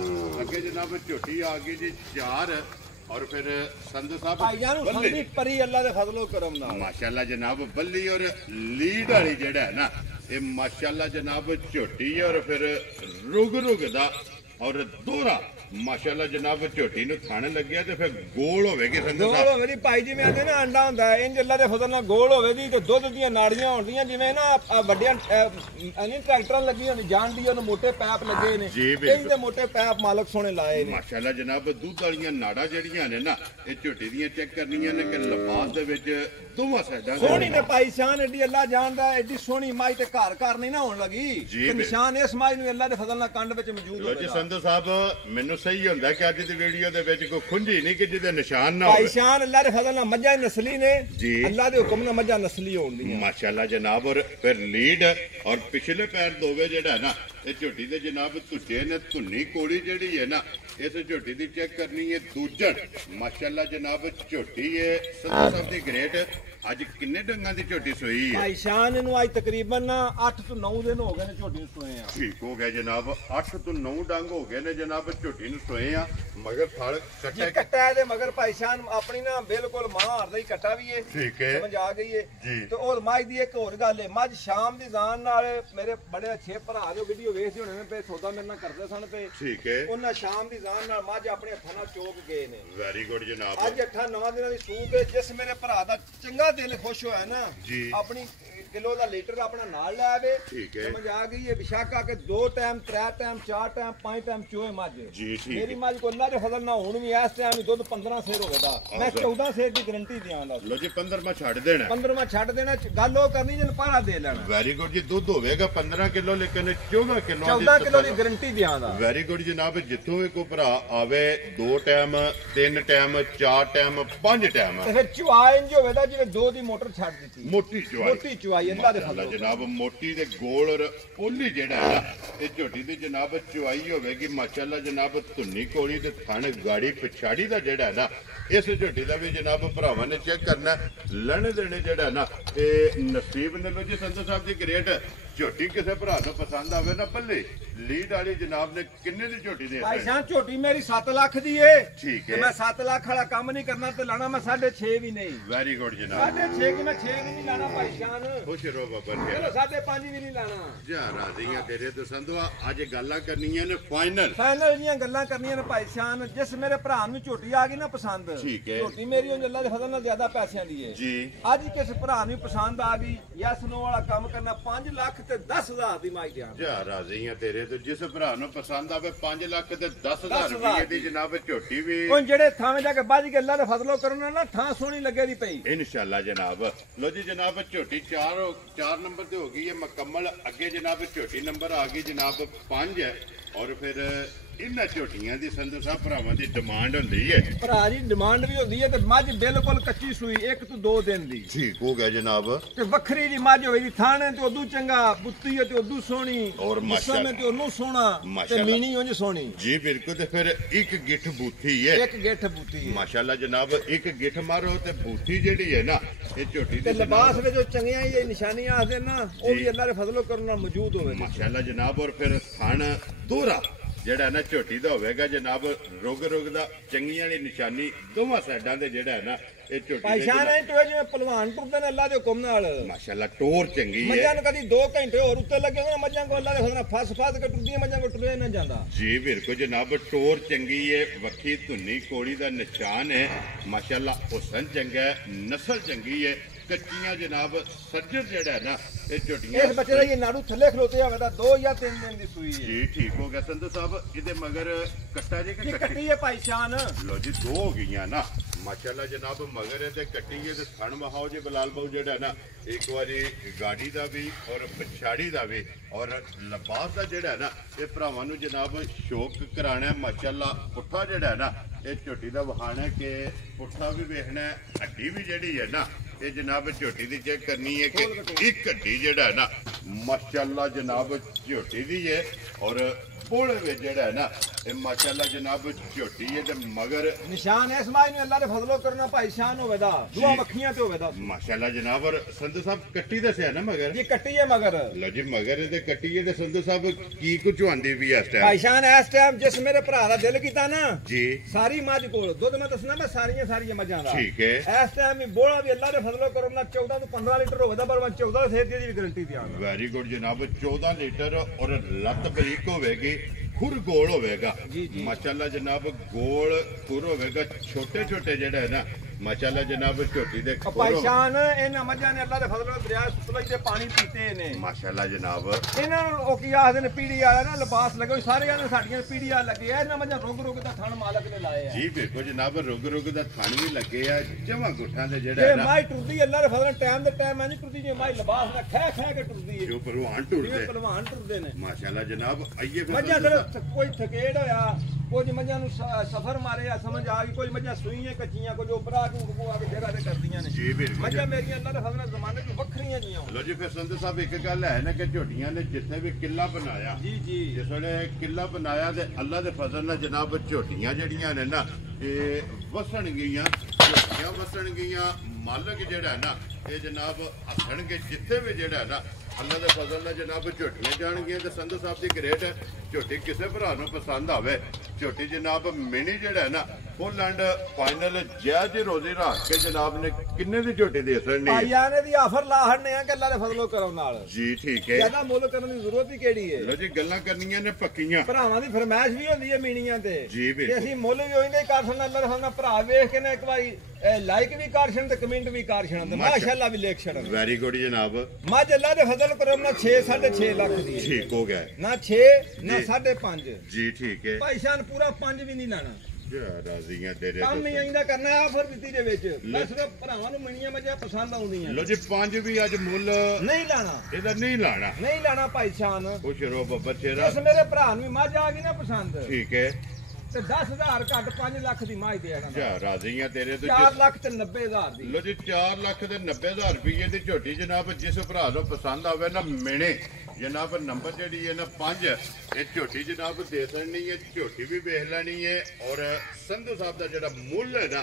ਅੱਗੇ ਜਨਾਬ ਝੋਟੀ ਆ ਗਈ ਜੀ 4 और फिर संधू साहब भाईजान संदीप परी अल्लाह दे फजलो करम नाल माशाल्लाह जनाब बल्ली और लीड वाली जेड़ा है ना ये माशाल्लाह जनाब झोटी है और फिर रुग रुग दा और दोहरा माशाल्लाह जनाब झोटी नु खाने लगे ते फिर गोल होवेगी संधू गोल साहब होवे भाई जिवें आंदे ना अंडा हुंदा है इंज अल्लाह दे फजल नाल गोल होवे दी ते दुध ਦੀਆਂ ਨਾੜੀਆਂ ਹੁੰਦੀਆਂ ਜਿਵੇਂ ਨਾ ਵੱਡੀਆਂ ਅਨੀ ਟਰੈਕਟਰਾਂ ਲੱਗੀ ਹੋਣੀ ਜਾਣ ਦੀ ਉਹਨੂੰ ਮੋٹے ਪੈਪ ਲੱਗੇ ਨੇ ਇੰਜ ਦੇ ਮੋٹے ਪੈਪ ਮਾਲਕ ਸੋਹਣੇ ਲਾਏ ਨੇ ਮਾਸ਼ਾਅੱਲਾ ਜਨਾਬ ਦੁੱਧ ਵਾਲੀਆਂ ਨਾੜਾਂ ਜਿਹੜੀਆਂ ਨੇ ਨਾ ਇਹ ਝੋਟੀ ਦੀਆਂ ਚੈੱਕ ਕਰਨੀਆਂ ਨੇ ਕਿ ਲਿਬਾਸ ਦੇ ਵਿੱਚ ਦੋਵਾਂ ਸਾਈਡਾਂ ਸੋਹਣੀ ਤੇ ਭਾਈ ਸ਼ਾਨ ਐਡੀ ਅੱਲਾ ਜਾਣਦਾ ਐਡੀ ਸੋਹਣੀ ਮਾਈ ਤੇ ਘਰ ਘਰ ਨਹੀਂ ਨਾ ਹੋਣ ਲੱਗੀ ਕਿ ਨਿਸ਼ਾਨ ਇਸ ਮਾਈ ਨੂੰ ਅੱਲਾ ਦੇ ਫਜ਼ਲ ਨਾਲ ਕੰਡ ਵਿੱਚ ਮੌਜੂਦ ਹੋਵੇ ਜੀ ਸੰਧੂ ਸਾਹਿਬ ਮੈਨੂੰ ਸਹੀ ਹੁੰਦਾ ਕਿ ਅੱਜ ਦੀ ਵੀਡੀਓ ਦੇ ਵਿੱਚ ਕੋਈ ਖੁੰਝੀ ਨਹੀਂ ਕਿ ਜਿਹਦੇ ਨਿਸ਼ਾਨ ਨਾ ਹੋਵੇ ਭਾਈ ਸ਼ਾਨ ਅੱਲਾ ਦੇ ਫਜ਼ਲ ਨਾਲ ਮੱਝਾਂ ਨਸਲੀ ਨੇ ਅੱਲਾ ਦੇ ਹੁਕਮ ਨਾਲ ਮੱਝਾਂ ਨਸਲੀ ਹੋਣਦੀਆਂ ਮਾਸ਼ਾਅੱਲਾ ਜਨਾਬ ਔਰ ਫਿਰ ਲੀਡ ਔਰ ਪਿਛਲੇ ਪੈਰ ਦੋਵੇ ਜਿਹੜਾ ਨਾ ਇਹ ਝੋਟੀ ਦੇ ਜਨਾਬ ਧੁੱਜੇ ਨੇ ਧੁੰਨੀ ਕੋੜੀ ਜਿਹੜੀ ਹੈ ਨਾ ਇਸ ਝੋਟੀ ਦੀ ਚੈੱਕ ਕਰਨੀ ਹੈ ਦੂਜਣ ਮਾਸ਼ਾਅੱਲਾ ਜਨਾਬ ਝੋਟੀ ਹੈ ਸੰਧੂ ਸਾਹਿਬ ਦੀ ਗ੍ਰੇਟ ਅੱਜ ਕਿੰਨੇ ਡੰਗਾਂ ਦੀ ਝੋਟੀ ਸੋਈ ਹੈ ਭਾਈ ਸ਼ਾਨ ਨੂੰ ਅੱਜ ਤਕਰੀਬਨ 8 ਤੋਂ 9 ਦਿਨ ਹੋ ਗਏ ਨੇ ਝੋਟੀ ਨੂੰ ਸੋਏ ਆ ਠੀਕ ਹੋ ਗਿਆ ਜਨਾਬ 8 ਤੋਂ 9 ਡੰਗ ਹੋ ਗਏ ਨੇ ਜਨਾਬ ਝੋਟੀ ਨੂੰ ਸੋਏ ਆ ਮਗਰ ਫਲ ਕੱਟਾ ਕੱਟਾ ਇਹਦੇ ਮਗਰ ਭਾਈ ਸ਼ਾਨ ਆਪਣੀ ਨਾ ਬਿਲਕੁਲ ਮਾਂ ਹਾਰਦਾ ਹੀ ਕੱਟਾ ਵੀ ਏ ਠੀਕ ਹੈ ਸਮਝ ਆ ਗਈ ਏ ਤੇ ਹੋਰ ਮੱਝ ਦੀ ਇੱਕ ਹੋਰ ਗੱਲ ਏ ਮੱਝ ਸ਼ਾਮ ਦੀ ਜਾਨ ਨਾਲ ਮੇਰੇ ਬੜੇ ਅੱਛੇ ਭਰਾ ਜੋ ਵੀਡੀਓ ਵੇਖਦੇ ਹੋਣੇ ਨੇ ਤੇ ਸੌਦਾ ਮੇਰੇ ਨਾਲ ਕਰਦੇ ਸਨ ਤੇ ਠੀਕ ਹੈ ਉਹਨਾਂ ਸ਼ਾਮ ਦੀ ਜਾਨ ਨਾਲ ਮੱਝ ਆਪਣੇ ਹੱਥਾਂ ਨਾਲ ਚੋਕ ਗਏ ਨੇ ਵੈਰੀ ਗੁੱਡ ਜਨਾਬ ਅੱਜ 8-9 ਦਿਨਾਂ ਦੀ ਸੂਕ ਏ ਜਿਸ ਮੇਰੇ ਭਰਾ ਦਾ ਚੰਗਾ ਦਿਲ ਖੁਸ਼ ਹੋਇਆ ਨਾ ਆਪਣੀ ਕਿਲੋ ਦਾ ਲੀਟਰ ਆਪਣਾ ਨਾਲ ਲੈ ਆਵੇ ਸਮਝ ਆ ਗਈ ਹੈ ਵਿਸ਼ਾਕ ਆ ਕੇ 2 ਟਾਈਮ 3 ਟਾਈਮ 4 ਟਾਈਮ 5 ਟਾਈਮ ਚੋਏ ਮੱਝ ਮੇਰੀ ਮੱਝ ਕੋ ਅੱਲਾ ਦੇ ਫਜ਼ਲ ਨਾਲ ਹੁਣ ਵੀ ਇਸ ਟਾਈਮ ਹੀ ਦੁੱਧ 15 ਸੇਰ ਹੋਵੇਗਾ ਮੈਂ 14 ਸੇਰ ਦੀ ਗਾਰੰਟੀ ਦਿਆਂਗਾ ਲੋ ਜੀ 15ਵਾਂ ਛੱਡ ਦੇਣਾ 15ਵਾਂ ਛੱਡ ਦੇਣਾ ਗੱਲ ਉਹ ਕਰਨੀ ਜਨ ਪਾਰਾ ਦੇ ਲੈਣਾ ਵੈਰੀ ਗੁੱਡ ਜੀ ਦੁੱਧ ਹੋਵੇਗਾ 15 ਕਿਲੋ ਲੇਕਿਨ 14 ਕਿਲੋ ਦੀ ਗਾਰੰਟੀ ਦਿਆਂਗਾ ਵੈਰੀ ਗੁੱਡ ਜਨਾਬ ਜਿੱਥੋਂ ਵੀ ਕੋਈ ਭਰਾ ਆਵੇ 2 ਟਾਈਮ 3 ਟਾਈਮ 4 ਟਾਈਮ 5 ਟਾਈਮ ਤੇ ਫਿਰ ਚੁਆਈ ਇੰਜ ਹੋਵੇਗਾ ਜਿਵੇਂ 2 ਦੀ ਮੋਟਰ ਛੱਡ ਦਿੱਤੀ ਮੋਟੀ ਚੁਆਈ ਅੱਲਾ ਦੇ ਫਜ਼ਲ ਜਨਾਬ ਮੋਟੀ ਦੇ ਗੋਲ ਔਰ ਪੋਲੀ ਜਿਹੜਾ ਹੈ ਇਹ ਝੋਟੀ ਦੀ ਜਨਾਬ ਚੁਆਈ ਹੋਵੇਗੀ ਮਾਸ਼ਾਅੱਲਾ ਜਨਾਬ ਧੁੰਨੀ ਕੋਲੀ ਤੇ ਥਣ ਗਾੜੀ ਪਿਛਾੜੀ ਦਾ ਜਿਹੜਾ ਹੈ ਨਾ ਇਸ ਝੋਟੀ ਦਾ ਵੀ ਜਨਾਬ ਭਰਾਵਾਂ ਨੇ ਚੈੱਕ ਕਰਨਾ ਲੈਣੇ ਦੇਣੇ ਜਿਹੜਾ ਨਾ ਇਹ ਨਸੀਬ ਨੇ ਲੋ ਜੀ ਸੰਧੂ ਸਾਹਿਬ ਦੀ ਗ੍ਰੇਟ ਝੋਟੀ ਕਿਸੇ ਭਰਾ ਨੂੰ ਪਸੰਦ ਆਵੇ ਨਾ ਪੱਲੇ ਲੀਡ ਵਾਲੀ ਜਨਾਬ ਨੇ ਕਿੰਨੇ ਦੀ ਝੋਟੀ ਦੇ ਭਾਈ ਸਾਹਿਬ ਝੋਟੀ ਮੇਰੀ 7 ਲੱਖ ਦੀ ਏ ਠੀਕ ਹੈ ਮੈਂ 7 ਲੱਖ ਵਾਲਾ ਕੰਮ ਨਹੀਂ ਕਰਨਾ ਤੇ ਲਾਣਾ ਮੈਂ 6.5 ਵੀ ਨਹੀਂ ਵੈਰੀ ਗੁੱਡ ਜਨਾਬ 6.5 ਕਿ ਮੈਂ 6 ਵੀ ਨਹੀਂ ਲਾਣਾ ਭਾਈ ਸ਼ਾਨ ਖੁਸ਼ ਰਹੋ ਬਾਬਾ ਚਲੋ 5.5 ਵੀ ਨਹੀਂ ਲਾਣਾ ਜਾ ਰਾਜ਼ੀਆਂ ਤੇਰੇ ਤੋਂ ਸੰਧੂਆ ਅੱਜ ਗੱਲਾਂ ਕਰਨੀਆਂ ਨੇ ਫਾਈਨਲ ਦੀਆਂ ਗੱਲਾਂ ਕਰਨੀਆਂ ਨੇ ਭਾਈ ਸ਼ਾਨ ਜਿਸ ਮੇਰੇ ਭਰਾ ਨੂੰ ਝੋਟੀ ਆ ਗਈ ਨਾ ਪਸੰਦ ਝੋਟੀ ਮੇਰੀ ਉਹ ਅੱਲਾ ਦੇ ਫਜ਼ਲ ਨਾਲ ਜ਼ਿਆਦਾ ਪੈਸਿਆਂ ਦੀ ਏ ਜੀ ਅੱਜ ਕਿਸ ਭਰਾ ਨੂੰ ਪਸੰਦ ਆ ਗਈ ਯਸ ਨੋ ਵਾਲਾ ਕੰਮ ਕਰਨਾ 5 ਲੱਖ ਤੇ 10,000 ਦੀ ਮਾਈ ਦਿਆਂ ਜਾ ਰਾਜ਼ੀਆਂ ਤੇਰੇ ਤੋਂ ਜਿਸ ਭਰਾ ਨੂੰ ਪਸੰਦ ਆਵੇ 5 ਲੱਖ ਤੇ 10,000 ਰੁਪਏ ਦੀ ਜਨਾਬ ਝੋਟੀ ਵੀ ਉਹ ਜਿਹੜੇ ਥਾਵੇਂ ਜਾ ਕੇ ਬਾਜੀ ਕੇ ਅੱਲਾ ਦੇ ਫਜ਼ਲੋਂ ਕਰਨਾ ਨਾ ਥਾਂ ਸੋਹਣੀ ਲੱਗੇ ਦੀ ਪਈ ਇਨਸ਼ਾਅੱਲਾ ਜਨਾਬ ਲੋ ਜੀ ਜਨਾਬ ਝੋਟੀ 4 ਨੰਬਰ ਤੇ ਹੋ ਗਈ ਹੈ ਮੁਕੰਮਲ ਅੱਗੇ ਜਨਾਬ ਝੋਟੀ ਨੰਬਰ ਆ ਗਈ ਜਨਾਬ 5 ਹੈ ਔਰ ਫਿਰ ਇਹਨਾਂ ਝੋਟੀਆਂ ਦੀ ਸੰਧੂ ਸਾਹਿਬ ਭਰਾਵਾਂ ਦੀ ਡਿਮਾਂਡ ਹੁੰਦੀ ਹੈ ਭਰਾ ਜੀ ਡਿਮਾਂਡ ਵੀ ਹੁੰਦੀ ਹੈ ਤੇ ਮੱਝ ਬਿਲਕੁਲ ਕੱਚੀ ਸੂਈ 1 ਤੋਂ 2 ਦਿਨ ਦੀ ਠੀਕ ਹੋ ਗਿਆ ਜਨਾਬ ਤੇ ਵੱਖਰੀ ਜੀ ਮੱਝ ਹੋਵੇ ਦੀ ਥਾਣੇ ਤੇ ਉਦੋਂ ਚੰਗਾ ਬੁੱਤੀ ਹੈ ਤੇ ਉਦੋਂ ਸੋਹਣੀ ਔਰ ਮਾਸ਼ਾਅੱਲਾ ਤੇ ਉਹਨੂੰ ਸੋਹਣਾ ਤੇ ਮੀਣੀ ਉਂਝ ਸੋਹਣੀ ਜੀ ਬਿਲਕੁਲ ਤੇ ਫਿਰ ਇੱਕ ਗਿੱਠ ਬੂਥੀ ਹੈ ਇੱਕ ਗਿੱਠ ਬੂਥੀ ਹੈ ਮਾਸ਼ਾਅੱਲਾ ਜਨਾਬ ਇੱਕ ਗਿੱਠ ਮਾਰੋ ਤੇ ਬੂਥੀ ਜਿਹੜੀ ਹੈ ਨਾ ਇਹ ਝੋਟੀ ਤੇ ਲਿਬਾਸ ਵਿੱਚ ਉਹ ਚੰਗੀਆਂ ਹੀ ਨਿਸ਼ਾਨੀਆਂ ਆਖਦੇ ਨਾ ਉਹ ਵੀ ਅੱਲਾ ਦੇ ਫਜ਼ਲੋਂ ਕਰਨ ਨਾਲ ਮੌਜੂਦ ਹੋਵੇ ਮਾਸ਼ਾਅੱਲਾ ਜਨਾਬ ਔਰ ਫਿਰ ਥਣ ਦੋਹਰਾ ਜਿਹੜਾ ਨਾ ਝੋਟੀ ਦਾ ਹੋਵੇਗਾ ਜਨਾਬ ਰੁਗ ਦਾ ਚੰਗੀਆਂ ਵਾਲੀ ਨਿਸ਼ਾਨੀ ਦੋਵਾਂ ਸਾਈਡਾਂ ਤੇ ਜਿਹੜਾ ਹੈ ਨਾ ਇਹ ਝੋਟੀ ਭਾਈ ਸ਼ਾਨ ਐ ਟੋਏ ਜਿਵੇਂ ਪਹਿਲਵਾਨ ਟੁਰਦੇ ਨੇ ਅੱਲਾ ਦੇ ਹੁਕਮ ਨਾਲ ਮਾਸ਼ਾਅੱਲਾ ਟੋਰ ਚੰਗੀ ਹੈ ਮੱਝਾਂ ਨੂੰ ਕਦੀ 2 ਘੰਟੇ ਹੋਰ ਉੱਤੇ ਲੱਗੇ ਹੋਣ ਮੱਝਾਂ ਕੋ ਅੱਲਾ ਦੇ ਹੁਕਮ ਨਾਲ ਫਸ ਕੇ ਟੁਰਦੀਆਂ ਮੱਝਾਂ ਕੋ ਟੁਰੇ ਨਾ ਜਾਂਦਾ ਜੀ ਬਿਲਕੁਲ ਜਨਾਬ ਟੋਰ ਚੰਗੀ ਹੈ ਵੱਖੀ ਧੁੰਨੀ ਕੋੜੀ ਦਾ ਨਿਸ਼ਾਨ ਹੈ ਮਾਸ਼ਾਅੱਲਾ ਹੁਸਨ ਚੰਗਾ ਹੈ ਨਸਲ ਚੰਗੀ ਹੈ ਕੱਚੀਆਂ ਜਨਾਬ ਸੱਜਰ ਜਿਹੜਾ ਨਾ ਇਹ ਝੋਟੀਆਂ ਇਸ ਬੱਚੇ ਦਾ ਇਹ ਨਾੜੂ ਥੱਲੇ ਖਲੋਤੇ ਹੋਵੇ ਤਾਂ 2 ਜਾਂ 3 ਦਿਨ ਦੀ ਸੂਈ ਹੈ ਜੀ ਠੀਕ ਹੋ ਗਿਆ ਸੰਧੂ ਸਾਹਿਬ ਇਹਦੇ ਮਗਰ ਕੱਟਾ ਜੇ ਕਿ ਕੱਟੀ ਹੈ ਭਾਈ ਸ਼ਾਨ ਲੋ ਜੀ 2 ਹੋ ਗਈਆਂ ਨਾ ਮਾਸ਼ਾਅੱਲਾ ਜਨਾਬ ਮਗਰ ਇਹਦੇ ਕੱਟੀ ਹੈ ਤੇ ਥਣ ਮਹਾਓ ਜੇ ਬਲਾਲ ਬਾਉ ਜਿਹੜਾ ਨਾ ਇੱਕ ਵਾਰੀ ਗਾੜੀ ਦਾ ਵੀ ਔਰ ਪਛਾੜੀ ਦਾ ਵੀ ਔਰ ਲਿਬਾਸ ਦਾ ਜਿਹੜਾ ਨਾ ਇਹ ਭਰਾਵਾਂ ਨੂੰ ਜਨਾਬ ਸ਼ੌਕ ਕਰਾਣਾ ਮਾਸ਼ਾਅੱਲਾ ਪੁੱਠਾ ਜਿਹੜਾ ਨਾ ਇਹ ਝੋਟੀ ਦਾ ਵਹਾਣਾ ਕਿ ਪੁੱਠਾ ਵੀ ਵੇਖਣਾ ਹੱਡੀ ਵੀ ਜਿਹੜੀ ਹੈ ਨਾ ਇਹ ਜਨਾਬ ਝੋਟੀ ਦੀ ਚੈੱਕ ਕਰਨੀ ਹੈ ਕਿ ਇੱਕ ਹੱਡੀ ਜਿਹੜਾ ਨਾ ਮਾਸ਼ਾਅੱਲਾ ਜਨਾਬ ਝੋਟੀ ਦੀ ਹੈ ਔਰ ਪੋਲੇ ਵਿੱਚ ਜਿਹੜਾ ਹੈ ਨਾ ਇਹ ਮਾਸ਼ਾਅੱਲਾ ਜਨਾਬ ਝੋਟੀ ਹੈ ਤੇ ਮਗਰ ਨਿਸ਼ਾਨ ਇਸ ਮਾਈ ਨੂੰ ਅੱਲਾ ਦੇ ਫਜ਼ਲੋਂ ਕਰਨਾ ਭਾਈ ਸ਼ਾਨ ਹੋਵੇਦਾ ਦੁਆ ਮੱਖੀਆਂ ਤੇ ਹੋਵੇਦਾ ਮਾਸ਼ਾਅੱਲਾ ਜਨਾਬ ਔਰ ਸੰਧੂ ਸਾਹਿਬ ਕੱਟੀ ਦੱਸਿਆ ਨਾ ਮਗਰ ਜੀ ਕੱਟੀ ਹੈ ਮਗਰ ਲੋ ਜੀ ਮਗਰ ਇਹਦੇ ਕੱਟੀ ਹੈ ਤੇ ਸੰਧੂ ਸਾਹਿਬ ਕੀ ਕੁਝ ਆਂਦੀ ਵੀ ਇਸ ਟਾਈਮ ਭਾਈ ਸ਼ਾਨ ਇਸ ਟਾਈਮ ਜਿਸ ਮੇਰੇ ਭਰਾ ਦਾ ਦਿਲ ਕੀਤਾ ਨਾ ਜੀ ਸਾਰੀ ਮੱਝ ਕੋਲ ਦੁੱਧ ਮੈਂ ਦੱਸਣਾ ਮੈਂ ਸਾਰੀਆਂ ਮੱਝਾਂ ਦਾ ਠੀਕ ਹੈ ਇਸ ਟਾਈਮ ਵੀ ਬੋਲਾ ਵੀ ਅੱਲਾ ਦੇ ਫਜ਼ਲੋ ਕਰਮ ਨਾਲ 14 ਤੋਂ 15 ਲੀਟਰ ਹੋਵੇਗਾ ਪਰ ਮੈਂ 14 ਸੇਧ ਦੀ ਵੀ ਗਾਰੰਟੀ ਦਿਆਂਗਾ। ਵੈਰੀ ਗੁੱਡ ਜਨਾਬ 14 ਲੀਟਰ ਔਰ ਲੱਤ ਬਰੀਕ ਹੋਵੇਗੀ खुर गोल होगा माशाल्लाह जनाब गोल खुर होगा छोटे छोटे जेड़ा है ना माशाल्लाह जनाब छोटी दे पहचान इन मझां ने अल्लाह दे फजल नाल दरिया सतलुज दे पानी पीते ने माशाल्लाह जनाब इन्हां नूं ओ की आखदे ने पीड़ी वाला ना लिबास लगे सारे ने साडीਆਂ पीड़ियां लगे आ इन्हां मझां रुग रुग दा थण मालक ने लाए आ जी बिल्कुल जनाब रुग रुग दा थण भी लगे आ जमा गुठा दे जेड़ा है ना माई टुरदी अल्लाह दे फजल टाइम दे टाइम नहीं टुरदी जे माई लिबास ना खै के टुरदी है जो परवान टुरदे परवान टुरदे ने माशाल्लाह जनाब आइए मझां कोई थकेड़ होया कुछ मझां नूं सफर मारे आ समझ आ गई कुछ मझां सूईयां कच्चियां कुछ उपरा को आके जगह ते करदियां ने जी बिल्कुल मझां मेरियां अल्लाह दे फजल नाल ज़माने च वखरियां जियां लो जी फिर संत साहब एक गल है ना कि झोटियां ने जिथे भी किला बनाया जी जी जिस वेले किला बनाया ते अल्लाह दे फजल नाल जनाब झोटियां जड़ियां ने ना ये वसन गईयां झोटियां वसन गईयां मालक जेड़ा है ना ये जनाब हसणगे जिथे भी जेड़ा है ना अल्लाह दे फजल नाल जनाब झोटियां जाणगियां ते संत साहब दी ग्रेट है झोटी किसे भरा नूं पसंद आवे झोटी जनाब मिनी जेड़ा है ना फुल एंड फाइनल जय दी रोजी रख के जनाब ने किन्ने दी झोटी दे सकनी भाईया ने दी ऑफर ला हड़ने आ कि अल्लाह दे फजलो करो नाल जी ठीक है ज्यादा मुੱਲ ਕਰਨ ਦੀ ਜ਼ਰੂਰਤ ਹੀ ਕਿਹੜੀ ਹੈ लो जी गल्लां करनियां ने पक्कियां ਭਰਾਵਾਂ ਦੀ ਫਰਮਾਇਸ਼ ਵੀ ਹੁੰਦੀ ਹੈ ਮੀਣੀਆਂ ਤੇ ਜੀ ਬਿਲਕੁਲ ਕਿ ਅਸੀਂ ਮੁੱਲ ਵੀ ਉਹਦੇ ਕਰ ਸਕਣਾ ਅੱਲਾਹ ਦੇ ਭਰਾ ਵੇਖ ਕੇ ਨਾ ਇੱਕ ਵਾਰੀ ਲਾਈਕ ਵੀ ਕਰ ਛਣ ਤੇ ਕਮੈਂਟ ਵੀ ਕਰ ਛਣ ਤੇ ਮਾਸ਼ਾਅੱਲਾ ਵੀ ਲਿਖ ਛਣ वेरी गुड जनाब ਮੱਝ ਅੱਲਾਹ ਦੇ ਫਜ਼ਲ ਕਰਮ ਨਾਲ 6 6.5 ਲੱਖ ਦੀ ਹੈ ठीक हो गया ਨਾ 6 ਨਾ 5.5 जी ठीक है ਭਾਈ ਸ਼ਾਨ ਪੂਰਾ 5 ਵੀ ਨਹੀਂ ਲਾਣਾ ਰਾਜ਼ੀਆਂ ਤੇਰੇ ਕੰਮ ਹੀ ਆਇੰਦਾ ਕਰਨਾ ਆਫਰ ਦਿੱਤੀ ਦੇ ਵਿੱਚ ਮੈਂ ਸਿਰਫ ਭਰਾਵਾਂ ਨੂੰ ਮੀਣੀਆਂ ਮੱਝਾਂ ਪਸੰਦ ਆਉਂਦੀਆਂ ਲੋ ਜੀ 5 ਵੀ ਅੱਜ ਮੁੱਲ ਨਹੀਂ ਲਾਣਾ ਇਹਦਾ ਨਹੀਂ ਲਾਣਾ ਭਾਈ ਸ਼ਾਨ ਖੁਸ਼ ਰਹੋ ਬੱਬਰ ਤੇਰਾ ਇਸ ਮੇਰੇ ਭਰਾ ਨੂੰ ਮੱਝ ਆ ਗਈ ਨਾ ਪਸੰਦ ਠੀਕ ਹੈ ਤੇ 10000 ਘੱਟ 5 ਲੱਖ ਦੀ ਮੱਝ ਦੇ ਦੇਣਾ ਜਾ ਰਾਜ਼ੀਆਂ ਤੇਰੇ ਤੇ 4 ਲੱਖ ਤੇ 90000 ਦੀ ਲੋ ਜੀ 4 ਲੱਖ ਤੇ 90000 ਰੁਪਏ ਦੀ ਝੋਟੀ ਜਨਾਬ ਜਿਸ ਭਰਾ ਨੂੰ ਪਸੰਦ ਆਵੇ ਨਾ ਮਿਹਣੇ जनाब नंबर जी है ना 5 ये झोटी जनाब दे सकनी है झोटी भी वेख लेनी है और संधू साहब का जो मुल है ना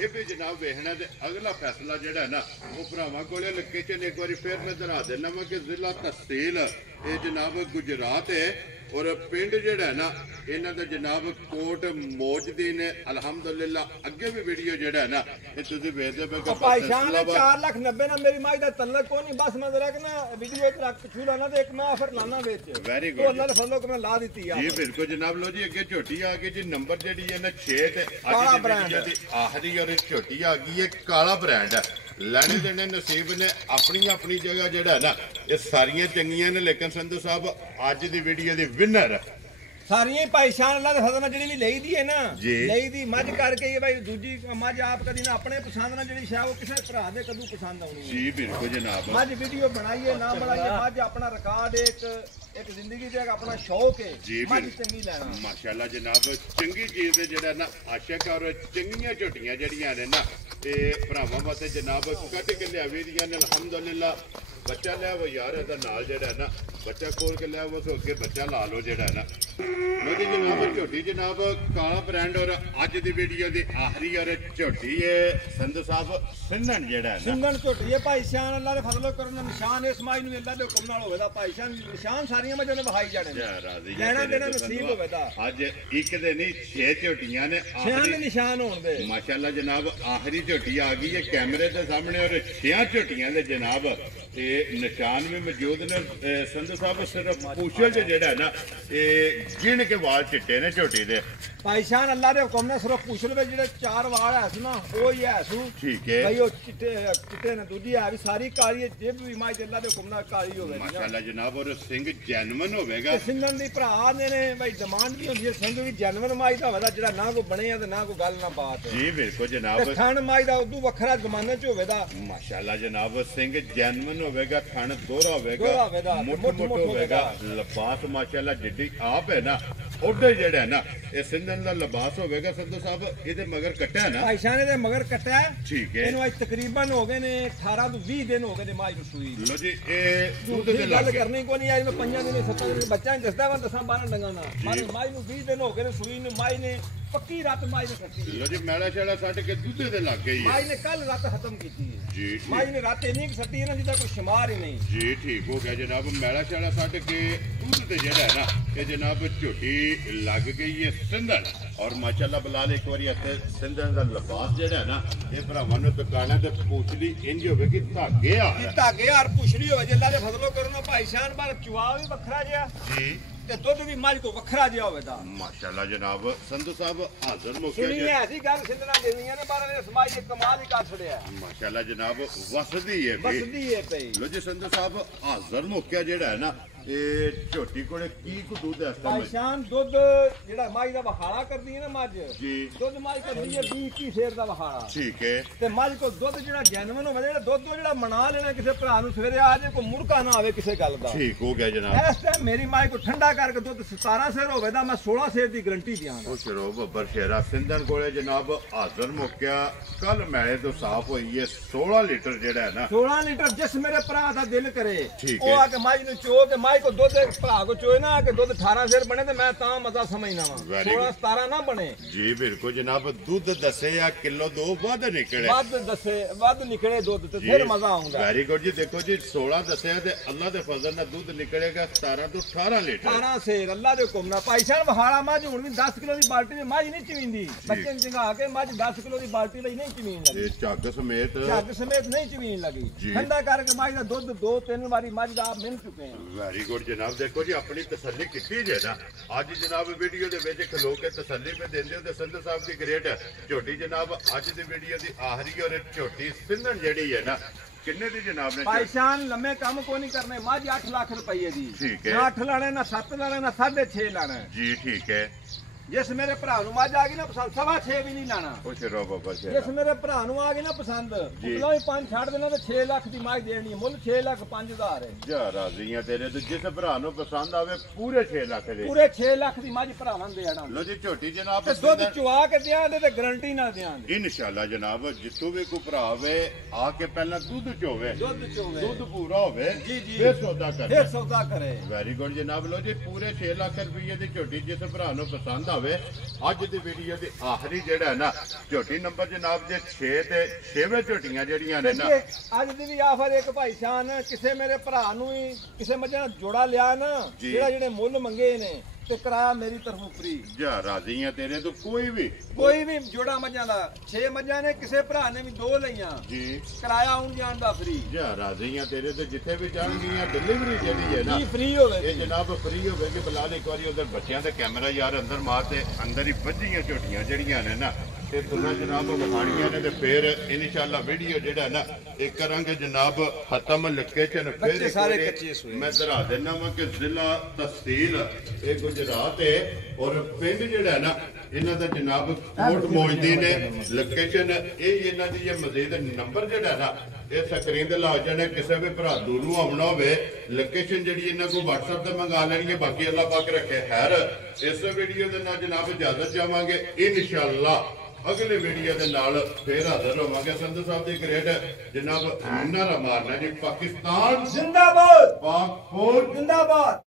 ये भी जनाब वेखना ते अगला फैसला जोड़ा है ना वो भरावां कोले लोकेशन एक बार फिर मैं दरा देना वा कि जिला तहसील ये जनाब गुजरात है और पिंड जोड़ा है ना इन्हां दा जनाब कोट मौजदीन अल्हम्दुलिल्लाह अगे भी वीडियो जोड़ा है ना ये तुसीं वेखदे पे कि भाई शान 4 लाख 90 ना मेरी माई दा तल्लक को नहीं बस मैं जरा कि ना वीडियो एक रख छू लाना ते एक मैं ऑफर लाना विच वेरी तो गुड अल्लाह दे फजलो को मैं ला दी है जी बिल्कुल जनाब लो जी अगे झोटी आ गई जी नंबर जेडी है ना 6 ते काला अज ब्रांड दी आखिरी और झोटी आ गई है काला ब्रांड है ਲੈਣੇ ਦੇਣੇ ਨਸੀਬ ਨੇ ਆਪਣੀ ਆਪਣੀ ਜਗ੍ਹਾ ਜਿਹੜਾ ਨਾ ਇਹ ਸਾਰੀਆਂ ਚੰਗੀਆਂ ਨੇ ਲੇਕਿਨ ਸੰਧੂ ਸਾਹਿਬ ਅੱਜ ਦੀ ਵੀਡੀਓ ਦੇ ਵਿਨਰ ਸਾਰੀਆਂ ਭਾਈ ਸ਼ਾਨ ਅੱਲਾਹ ਦੇ ਫਜ਼ਲ ਨਾਲ ਜਿਹੜੀ ਵੀ ਲਈਦੀ ਹੈ ਨਾ ਜੀ। ਲਈਦੀ ਮੱਝ ਕਰਕੇ ਇਹ ਭਾਈ ਦੂਜੀ ਮੱਝ ਆਪ ਕਦੀ ਨਾ ਆਪਣੇ ਪਸੰਦ ਨਾਲ ਜਿਹੜੀ ਸ਼ਾਹ ਉਹ ਕਿਸੇ ਭਰਾ ਦੇ ਕਦੂ ਪਸੰਦ ਆਉਣੀ ਹੈ ਜੀ ਬਿਲਕੁਲ ਜਨਾਬ ਮੱਝ ਵੀਡੀਓ ਬਣਾਈਏ ਨਾ ਬਣਾਈਏ ਮੱਝ ਆਪਣਾ ਰਿਕਾਰਡ ਇੱਕ ਜ਼ਿੰਦਗੀ ਦਾ ਆਪਣਾ ਸ਼ੌਕ ਹੈ ਜੀ ਮੱਝ ਚੰਗੀ ਲੈਣਾ ਮਾਸ਼ਾਅੱਲਾ ਜਨਾਬ ਚੰਗੀ ਚੀਜ਼ ਦੇ ਜਿਹੜਾ ਨਾ ਆਸ਼ਿਕ ਔਰ ਚੰਗੀਆਂ ਝੋਟੀਆਂ ਜਿਹੜੀਆਂ ਨੇ ਨਾ ਤੇ ਭਰਾਵਾਂ ਵਾਸਤੇ ਜਨਾਬ ਕੱਢ ਕੇ ਲਿਆਵੀ ਦੀਆਂ ਨੇ ਅਲਹਮਦੁਲਿਲਾ ਬੱਚਾ ਲਿਆ ਵਾ ਯਾਰ ਇਹਦਾ ਨਾਲ ਜਿਹੜਾ ਨਾ ਬੱਚਾ ਖੋਲ ਕੇ ਲਿਆ ਵਾ ਸੋ ਅੱਗੇ ਬੱਚਾ ਲਾ ਲਓ ਜਿਹੜਾ ਨਾ ਲੋਜੀ ਜਨਾਬ ਝੋਟੀ ਜਨਾਬ ਕਾਲਾ ਬ੍ਰਾਂਡ ਔਰ ਅੱਜ ਦੀ ਵੀਡੀਓ ਦੀ ਆਖਰੀ ਔਰ ਝੋਟੀ ਹੈ ਸੰਧੂ ਸਾਹਿਬ ਸਿੰਧਣ ਜਿਹੜਾ ਨਾ ਸਿੰਧਣ ਝੋਟੀ ਹੈ ਭਾਈ ਸ਼ਾਨ ਅੱਲਾਹ ਦੇ ਫਜ਼ਲ ਕਰਨ ਦਾ ਨਿਸ਼ਾਨ ਇਸ ਮਾਈ ਨੂੰ ਅੱਲਾਹ ਦੇ ਹੁਕਮ ਨਾਲ ਹੋਵੇਗਾ ਭਾਈ ਸ਼ਾਨ ਨਿਸ਼ਾਨ ਸਾਰੀਆਂ ਮੱਝਾਂ ਨੇ ਵਹਾਈ ਜਾਣੇ ਲੈਣਾ ਦੇਣਾ ਨਸੀਬ ਹੋਵੇਗਾ ਅੱਜ ਇੱਕ ਦੇ ਨਹੀਂ 6 ਝੋਟੀਆਂ ਨੇ ਛਿਆਂ ਦੇ ਨਿਸ਼ਾਨ ਹੋਣ ਦੇ ਮਾਸ਼ਾਅੱਲਾ ਜਨਾਬ ਆਖਰੀ ਝੋਟੀ ਆ ਗਈ ਹੈ ਕੈਮਰੇ ਦੇ ਸਾਹਮਣੇ ਔਰ 6 ਝੋਟੀਆਂ ਦੇ ਜਨਾਬ ਤੇ ਨਿਸ਼ਾਨ ਵੀ ਮੌਜੂਦ ਨੇ ਸੰਧੂ ਸਾਹਿਬ ਸਿਰਫ ਪੂਛਲ ਜਿਹੜਾ ਨਾ ਇਹ ਗਿਣ ਕੇ ਵਾਲ ਚਿੱਟੇ ਨੇ ਝੋਟੀ ਦੇ ਭਾਈ ਸ਼ਾਨ ਅੱਲਾਹ ਦੇ ਹੁਕਮ ਨਾਲ ਸਿਰਫ ਪੂਛਲ ਵਿੱਚ ਜਿਹੜੇ 4 ਵਾਲ ਹੈ ਸੀ ਨਾ ਉਹ ਹੀ ਹੈ ਸੂ ਠੀਕ ਹੈ ਭਾਈ ਉਹ ਚਿੱਟੇ ਨੇ ਦੂਜੀ ਹੈ ਵੀ ਸਾਰੀ ਕਾਲੀ ਜੇ ਵੀ ਮਾਈ ਦੇ ਅੱਲਾਹ ਦੇ ਹੁਕਮ ਨਾਲ ਕਾਲੀ ਹੋਵੇ ਮਾਸ਼ਾਅੱਲਾ ਜਨਾਬ ਔਰ ਸਿੰਘ ਜੈਨੂਇਨ ਹੋਵੇਗਾ ਸਿੰਘਾਂ ਦੀ ਭਰਾ ਨੇ ਭਾਈ ਡਿਮਾਂਡ ਵੀ ਹੁੰਦੀ ਹੈ ਸਿੰਘ ਵੀ ਜੈਨੂਇਨ ਮਾਈ ਦਾ ਹੋਵੇਗਾ ਜਿਹੜਾ ਨਾ ਕੋਈ ਬਣਿਆ ਤੇ ਨਾ ਕੋਈ ਗੱਲ ਨਾ ਬਾਤ ਜੀ ਬਿਲਕੁਲ ਜਨਾਬ ਥਣ ਮਾਈ ਦਾ ਉਦੋਂ ਵੱਖਰਾ ਜ਼ਮਾਨੇ ਚ ਹੋਵੇਗਾ ਮਾਸ਼ਾਅੱਲਾ ਜਨਾਬ ਸਿੰਘ ਜੈਨੂਇਨ ਹੋਵੇਗਾ ਥਣ ਦੋਹਰਾ ਹੋਵੇਗਾ ਮੁੱਠ ਹੋਵੇਗਾ ਲਿਬਾਸ ਮਾਸ਼ਾਅੱਲਾ ਜਿੱਡੀ ਆਪ ਹੈ ਨਾ ਉਹਦੇ ਜਿਹੜਾ ਨਾ ਇਹ ਸਿੰਧਣ ਦਾ ਲਿਬਾਸ ਹੋਵੇਗਾ ਸੰਧੂ ਸਾਹਿਬ ਇਹਦੇ ਮਗਰ ਕੱਟਿਆ ਨਾ ਭਾਈ ਸ਼ਾਨ ਦੇ ਮਗਰ ਕੱਟਿਆ ਠੀਕ ਹੈ ਇਹਨੂੰ ਅੱਜ ਤਕਰੀਬਨ ਹੋ ਗਏ ਨੇ 18 ਤੋਂ 20 ਦਿਨ ਹੋ ਗਏ ਨੇ ਮਾਈ ਨੂੰ ਸੂਈ ਲੋ ਜੀ ਇਹ ਦੁੱਧ ਦੇ ਗੱਲ ਕਰਨੀ ਕੋਈ ਨਹੀਂ ਆਈ ਮੈਂ 5 ਦਿਨ 7 ਦਿਨ ਬੱਚਾ ਨਹੀਂ ਦੱਸਦਾ ਵਾ 10-12 ਡੰਗਾਂ ਦਾ ਮਾਈ ਨੂੰ 20 ਦਿਨ ਹੋ ਗਏ ਨੇ ਸੂਈ ਨੂੰ ਮਾਈ ਨੇ ਪੱਕੀ ਰਾਤ ਮਾਈ ਨੇ ਕੱਟੀ ਲੋ ਜੀ ਮੈਲਾ ਛੇੜਾ ਛੱਡ ਕੇ ਦੁੱਧ ਦੇ ਲੱਗ ਗਈ ਮਾਈ ਨੇ ਕੱਲ ਰਾਤ ਖਤਮ ਕੀਤੀ ਹੈ ਜੀ ਮਾਈ ਨੇ ਰਾਤ ਇੰਨੀ ਸੱਟੀ ਨਾ ਜਿਹਦਾ ਕੋਈ ਸ਼ੁਮਾਰ ਹੀ ਨਹੀਂ ਜੀ ਠੀਕ ਹੋ ਗਿਆ ਜਨਾਬ ਮੈਲਾ ਛੇੜਾ ਛੱਡ ਕੇ दूध ते जेड़ा है ना ये जनाब झोटी लग गई है सिंधन और माशाल्लाह बिलाल एक बार इत्थे सिंधन दा लिबास जेड़ा है ना ये भरावां नूं दुकानां ते पूछली इंज होवे कि धागे आ धागे यार पुछली होवे जे अल्लाह दे फजलो करनो भाई शान बार चुआ भी वखरा जिहा जी ते दुध भी मज को वखरा जिहा होवे दा माशाल्लाह जनाब संधू साहब हाजिर मौके सुनी है ऐसी गल सिंधना देनियां ने बारे ने समाज एक कमाल ही कर छड़िया माशाल्लाह जनाब वसदी है वसदी है पई लो जी संधू साहब हाजिर मौके जेड़ा है ना ਇਹ ਝੋਟੀ ਕੋਲੇ ਕੀ ਕੁ ਦੁੱਧ ਹੈ ਪਾਈਸ਼ਾਨ ਦੁੱਧ ਜਿਹੜਾ ਮੱਝ ਦਾ ਵਖਾੜਾ ਕਰਦੀ ਹੈ ਨਾ ਮੱਝ ਜੀ ਦੁੱਧ ਮੱਝ ਕਰਦੀ ਹੈ 20-21 ਸ਼ੇਰ ਦਾ ਵਖਾੜਾ ਠੀਕ ਹੈ ਤੇ ਮੱਝ ਕੋ ਦੁੱਧ ਜਿਹੜਾ ਜੈਨੂਇਨ ਹੋਵੇ ਜਿਹੜਾ ਦੁੱਧ ਉਹ ਜਿਹੜਾ ਮਨਾ ਲੈਣਾ ਕਿਸੇ ਭਰਾ ਨੂੰ ਸਵੇਰੇ ਆ ਜੇ ਕੋਈ ਮੁਰਕਾ ਨਾ ਆਵੇ ਕਿਸੇ ਗੱਲ ਦਾ ਠੀਕ ਹੋ ਗਿਆ ਜਨਾਬ ਇਸ ਟਾਈਮ ਮੇਰੀ ਮੱਝ ਕੋ ਠੰਡਾ ਕਰਕੇ ਦੁੱਧ 17 ਸ਼ੇਰ ਹੋਵੇ ਤਾਂ ਮੈਂ 16 ਸ਼ੇਰ ਦੀ ਗਰੰਟੀ ਦਿਆਂਗਾ ਉਹ ਸ਼ਰੋ ਬੱਬਰ ਸ਼ੇਰਾ ਸਿੰਧਨ ਕੋਲੇ ਜਨਾਬ ਹਾਜ਼ਰ ਮੁੱਕਿਆ ਕੱਲ ਮੈਲੇ ਤੋਂ ਸਾਫ਼ ਹੋਈ ਹੈ 16 ਲੀਟਰ ਜਿਹੜਾ ਹੈ ਨਾ 16 ਲੀਟਰ ਜਿਸ ਮੇਰੇ ਭਰਾ ਦਾ ਦਿਲ ਕਰੇ ਠੀਕ ਉਹ ਹੈ ਆ ਕੇ ਮੱਝ ਨੂੰ ਚੋ ਕੇ ਮੱਝ ਕੋ ਦੁੱਧ ਭਰਾ ਕੋ ਚੋਏ ਨਾ ਕਿ ਦੁੱਧ 18 ਸ਼ੇਰ ਬਣੇ ਤੇ ਮੈਂ ਤਾਂ ਮਜ਼ਾ ਸਮਝਣਾ ਵਾ 16-17 ਨਾ ਬਣੇ ਜੀ ਬਿਲਕੁਲ ਜਨਾਬ ਦੁੱਧ ਦੱਸੇ ਆ ਕਿਲੋ 2 ਵੱਧ ਨਿਕਲੇ ਵੱਧ ਦੱਸੇ ਵੱਧ ਨਿਕਲੇ ਦੁੱਧ ਤੇ ਫਿਰ ਮਜ਼ਾ ਆਉਂਦਾ ਵੈਰੀ ਗੁੱਡ ਜੀ ਦੇਖੋ ਜੀ 16 ਦੱਸਿਆ ਤੇ ਅੱਲਾ ਦੇ ਫਜ਼ਲ ਨਾਲ ਦੁੱਧ ਨਿਕਲੇਗਾ 17 ਤੋਂ 18 ਲੀਟਰ 18 ਸ਼ੇਰ ਅੱਲਾ ਦੇ ਹੁਕਮ ਨਾਲ ਭਾਈਸ਼ਾਨ ਵਹਾਲਾ ਮੱਝ ਹੁਣ ਵੀ 10 ਕਿਲੋ ਦੀ ਬਾਲਟੀ ਵਿੱਚ ਮੱਝ ਨਹੀਂ ਚਵੀਂਦੀ ਬੱਚੇ ਨੂੰ ਜਗਾ ਕੇ ਮੱਝ 10 ਕਿਲੋ ਦੀ ਬਾਲਟੀ ਲਈ ਨਹੀਂ ਚਵੀਨ ਲੱਗੀ ਇਹ ਝੱਗ ਸਮੇਤ ਝੱਗ ਸਮੇਤ ਨਹੀਂ ਚਵੀਨ ਲੱਗੀ ਠੰਡਾ ਕਰਕੇ ਮੱਝ ਦਾ ਦੁੱਧ 2-3 ਵਾਰੀ ਮੱਝ ਦਾ ਮਿਲ ਚੁੱਕੇ ਆ ਵੈਰੀ ਗੁੱਡ ਜਨਾਬ ਦੇਖੋ ਜੀ ਆਪਣੀ ਤਸੱਲੀ ਕੀਤੀ ਜੇ ਨਾ ਅੱਜ ਜਨਾਬ ਵੀਡੀਓ ਦੇ ਵਿੱਚ ਖਲੋ ਕੇ ਤਸੱਲੀ ਪੇ ਦਿੰਦੇ ਹੋ ਤੇ ਸੰਧੂ ਸਾਹਿਬ ਦੀ ਗ੍ਰੇਟ ਝੋਟੀ ਜਨਾਬ ਅੱਜ ਦੀ ਵੀਡੀਓ ਦੀ ਆਖਰੀ ਔਰ ਝੋਟੀ ਸਿੰਧਨ ਜਿਹੜੀ ਹੈ ਨਾ ਕਿੰਨੇ ਦੀ ਜਨਾਬ ਨੇ ਭਾਈਸ਼ਾਨ ਲੰਮੇ ਕੰਮ ਕੋਈ ਨਹੀਂ ਕਰਨੇ ਮੱਝ 8 ਲੱਖ ਰੁਪਏ ਦੀ ਠੀਕ ਹੈ ਨਾ 8 ਲਾਣੇ ਨਾ 7 ਲਾਣੇ ਨਾ 6.5 ਲਾਣਾ ਜੀ ਠੀਕ ਹੈ ਜਿਸ ਮੇਰੇ ਭਰਾ ਨੂੰ ਮੱਝ ਆ ਗਈ ਨਾ ਪਸੰਦ 6.5 ਵੀ ਨਹੀਂ ਲਾਣਾ ਉਹ ਸ਼ਰੋ ਬਾਬਾ ਜਿਸ ਮੇਰੇ ਭਰਾ ਨੂੰ ਆ ਗਈ ਨਾ ਪਸੰਦ ਉਤਲਾ ਵੀ 5 ਛੱਡ ਦੇਣਾ ਤੇ 6 ਲੱਖ ਦੀ ਮੱਝ ਦੇਣੀ ਮੁੱਲ 6 ਲੱਖ 5000 ਹੈ ਜਾ ਰਾਜ਼ੀਆਂ ਤੇਰੇ ਤੇ ਜਿਸ ਭਰਾ ਨੂੰ ਪਸੰਦ ਆਵੇ ਪੂਰੇ 6 ਲੱਖ ਦੇ ਪੂਰੇ 6 ਲੱਖ ਦੀ ਮੱਝ ਭਰਾਵਾਂ ਦੇ ਆਣਾ ਲੋ ਜੀ ਝੋਟੀ ਜਨਾਬ ਤੇ ਦੁੱਧ ਚੁਆ ਕੇ ਦਿਆਂਗੇ ਤੇ ਗਾਰੰਟੀ ਨਾਲ ਦਿਆਂਗੇ ਇਨਸ਼ਾਅੱਲਾ ਜਨਾਬ ਜਿੱਥੋਂ ਵੀ ਕੋਈ ਭਰਾ ਆਵੇ ਆ ਕੇ ਪਹਿਲਾਂ ਦੁੱਧ ਚੋਵੇ ਦੁੱਧ ਚੋਵੇ ਦੁੱਧ ਪੂਰਾ ਹੋਵੇ ਜੀ ਜੀ ਫਿਰ ਸੌਦਾ ਕਰੇ ਫਿਰ ਸੌਦਾ ਕਰੇ ਵੈਰੀ ਗੁੱਡ ਜਨਾਬ ਲੋ ਜੀ ਪੂਰੇ 6 ਲੱਖ ਰੁਪਏ ਦੀ ਝੋਟੀ ਜਿਸ ਭਰਾ ਨੂੰ ਪਸੰਦ ਆਵੇ ਅੱਜ ਦੀ ਵੀਡੀਓ ਦੀ ਆਖਰੀ ਜਿਹੜਾ ਨਾ ਝੋਟੀ ਨੰਬਰ ਜਨਾਬ ਜੇ 6 ਤੇ 6ਵੇਂ ਝੋਟੀਆਂ ਜਿਹੜੀਆਂ ਨੇ ਨਾ ਅੱਜ ਦੀ ਵੀ ਆਫਰ ਇੱਕ ਭਾਈ ਸ਼ਾਨ ਕਿਸੇ ਮੇਰੇ ਭਰਾ ਨੂੰ ਹੀ ਕਿਸੇ ਮੱਝਾਂ ਜੋੜਾ ਲਿਆ ਨਾ ਜਿਹੜਾ ਜਿਹੜੇ ਮੁੱਲ ਮੰਗੇ ਨੇ ਤੇ ਕਿਰਾਇਆ ਮੇਰੀ ਤਰਫੋਂ ਫ੍ਰੀ ਜਾ ਰਾਜ਼ੀਆਂ ਤੇਰੇ ਤੋਂ ਕੋਈ ਵੀ ਜੋੜਾ ਮੱਝਾਂ ਦਾ 6 ਮੱਝਾਂ ਨੇ ਕਿਸੇ ਭਰਾ ਨੇ ਵੀ 2 ਲਈਆਂ ਜੀ ਕਿਰਾਇਆ ਆਉਣ ਜਾਣ ਦਾ ਫ੍ਰੀ ਜਾ ਰਾਜ਼ੀਆਂ ਤੇਰੇ ਤੇ ਜਿੱਥੇ ਵੀ ਜਾਣਗੀਆਂ ਡਿਲੀਵਰੀ ਜਿਹੜੀ ਹੈ ਨਾ ਜੀ ਫ੍ਰੀ ਹੋਵੇ ਇਹ ਜਨਾਬ ਫ੍ਰੀ ਹੋਵੇ ਕਿ ਬਿਲਾਲ ਇੱਕ ਵਾਰੀ ਉਧਰ ਬੱਚਿਆਂ ਦਾ ਕੈਮਰਾ ਯਾਰ ਅੰਦਰ ਮਾਰ ਤੇ ਅੰਦਰ ਹੀ ਵੱਜੀਆਂ ਝੋਟੀਆਂ ਜਿਹੜੀਆਂ ਨੇ ਨਾ ਤੇ ਤੁਨਾਂ ਜਨਾਬ ਵਿਖਾਣੀਆਂ ਨੇ ਤੇ ਫਿਰ ਇਨਸ਼ਾਅੱਲਾ ਵੀਡੀਓ ਜਿਹੜਾ ਨਾ ਇਹ ਕਰਾਂਗੇ ਜਨਾਬ ਖਤਮ ਲੱਕੇ ਚ ਫਿਰ ਸਾਰੇ ਕੱਚੇ ਸੋਏ ਮੈਂ ਦਰਾ ਦੇਣਾ ਵਾ ਕਿ ਜ਼ਿਲ੍ਹਾ ਤਹਿਸੀਲ ਇਹ ਗੁਜਰਾਤ ਹੈ ਔਰ ਪਿੰਡ ਜਿਹੜਾ ਨਾ ਇਹਨਾਂ ਦਾ ਜਨਾਬ ਕੋਟ ਮੌਜਦੀ ਨੇ ਲੋਕੇਸ਼ਨ ਇਹ ਇਹਨਾਂ ਦੀ ਇਹ ਮਜ਼ੀਦ ਨੰਬਰ ਜਿਹੜਾ ਨਾ ਇਹ ਸਕਰੀਨ ਤੇ ਲਾ ਜਾਣੇ ਕਿਸੇ ਵੀ ਭਰਾ ਨੂੰ ਆਉਣਾ ਹੋਵੇ ਲੋਕੇਸ਼ਨ ਜਿਹੜੀ ਇਹਨਾਂ ਕੋਲ WhatsApp ਤੇ ਮੰਗਾ ਲੈਣੀ ਹੈ ਬਾਕੀ ਅੱਲਾਹ ਪਾਕ ਰੱਖੇ ਖੈਰ ਇਸ ਵੀਡੀਓ ਦੇ ਨਾਲ ਜਨਾਬ ਇਜਾਜ਼ਤ ਚਾਹਾਂਗੇ ਇਨਸ਼ਾਅੱਲਾ ਅਗਲੇ ਵੀਡੀਓ ਦੇ ਨਾਲ ਫੇਰ ਹਾਜ਼ਰ ਹੋਵਾਂਗੇ ਸੰਧੂ ਸਾਹਿਬ ਦੀ ਗ੍ਰੇਟ ਜਨਾਬ ਨਾਰਾ ਮਾਰਨਾ ਜੀ ਪਾਕਿਸਤਾਨ ਜ਼ਿੰਦਾਬਾਦ ਪਾਕ ਫੌਜ ਜ਼ਿੰਦਾਬਾਦ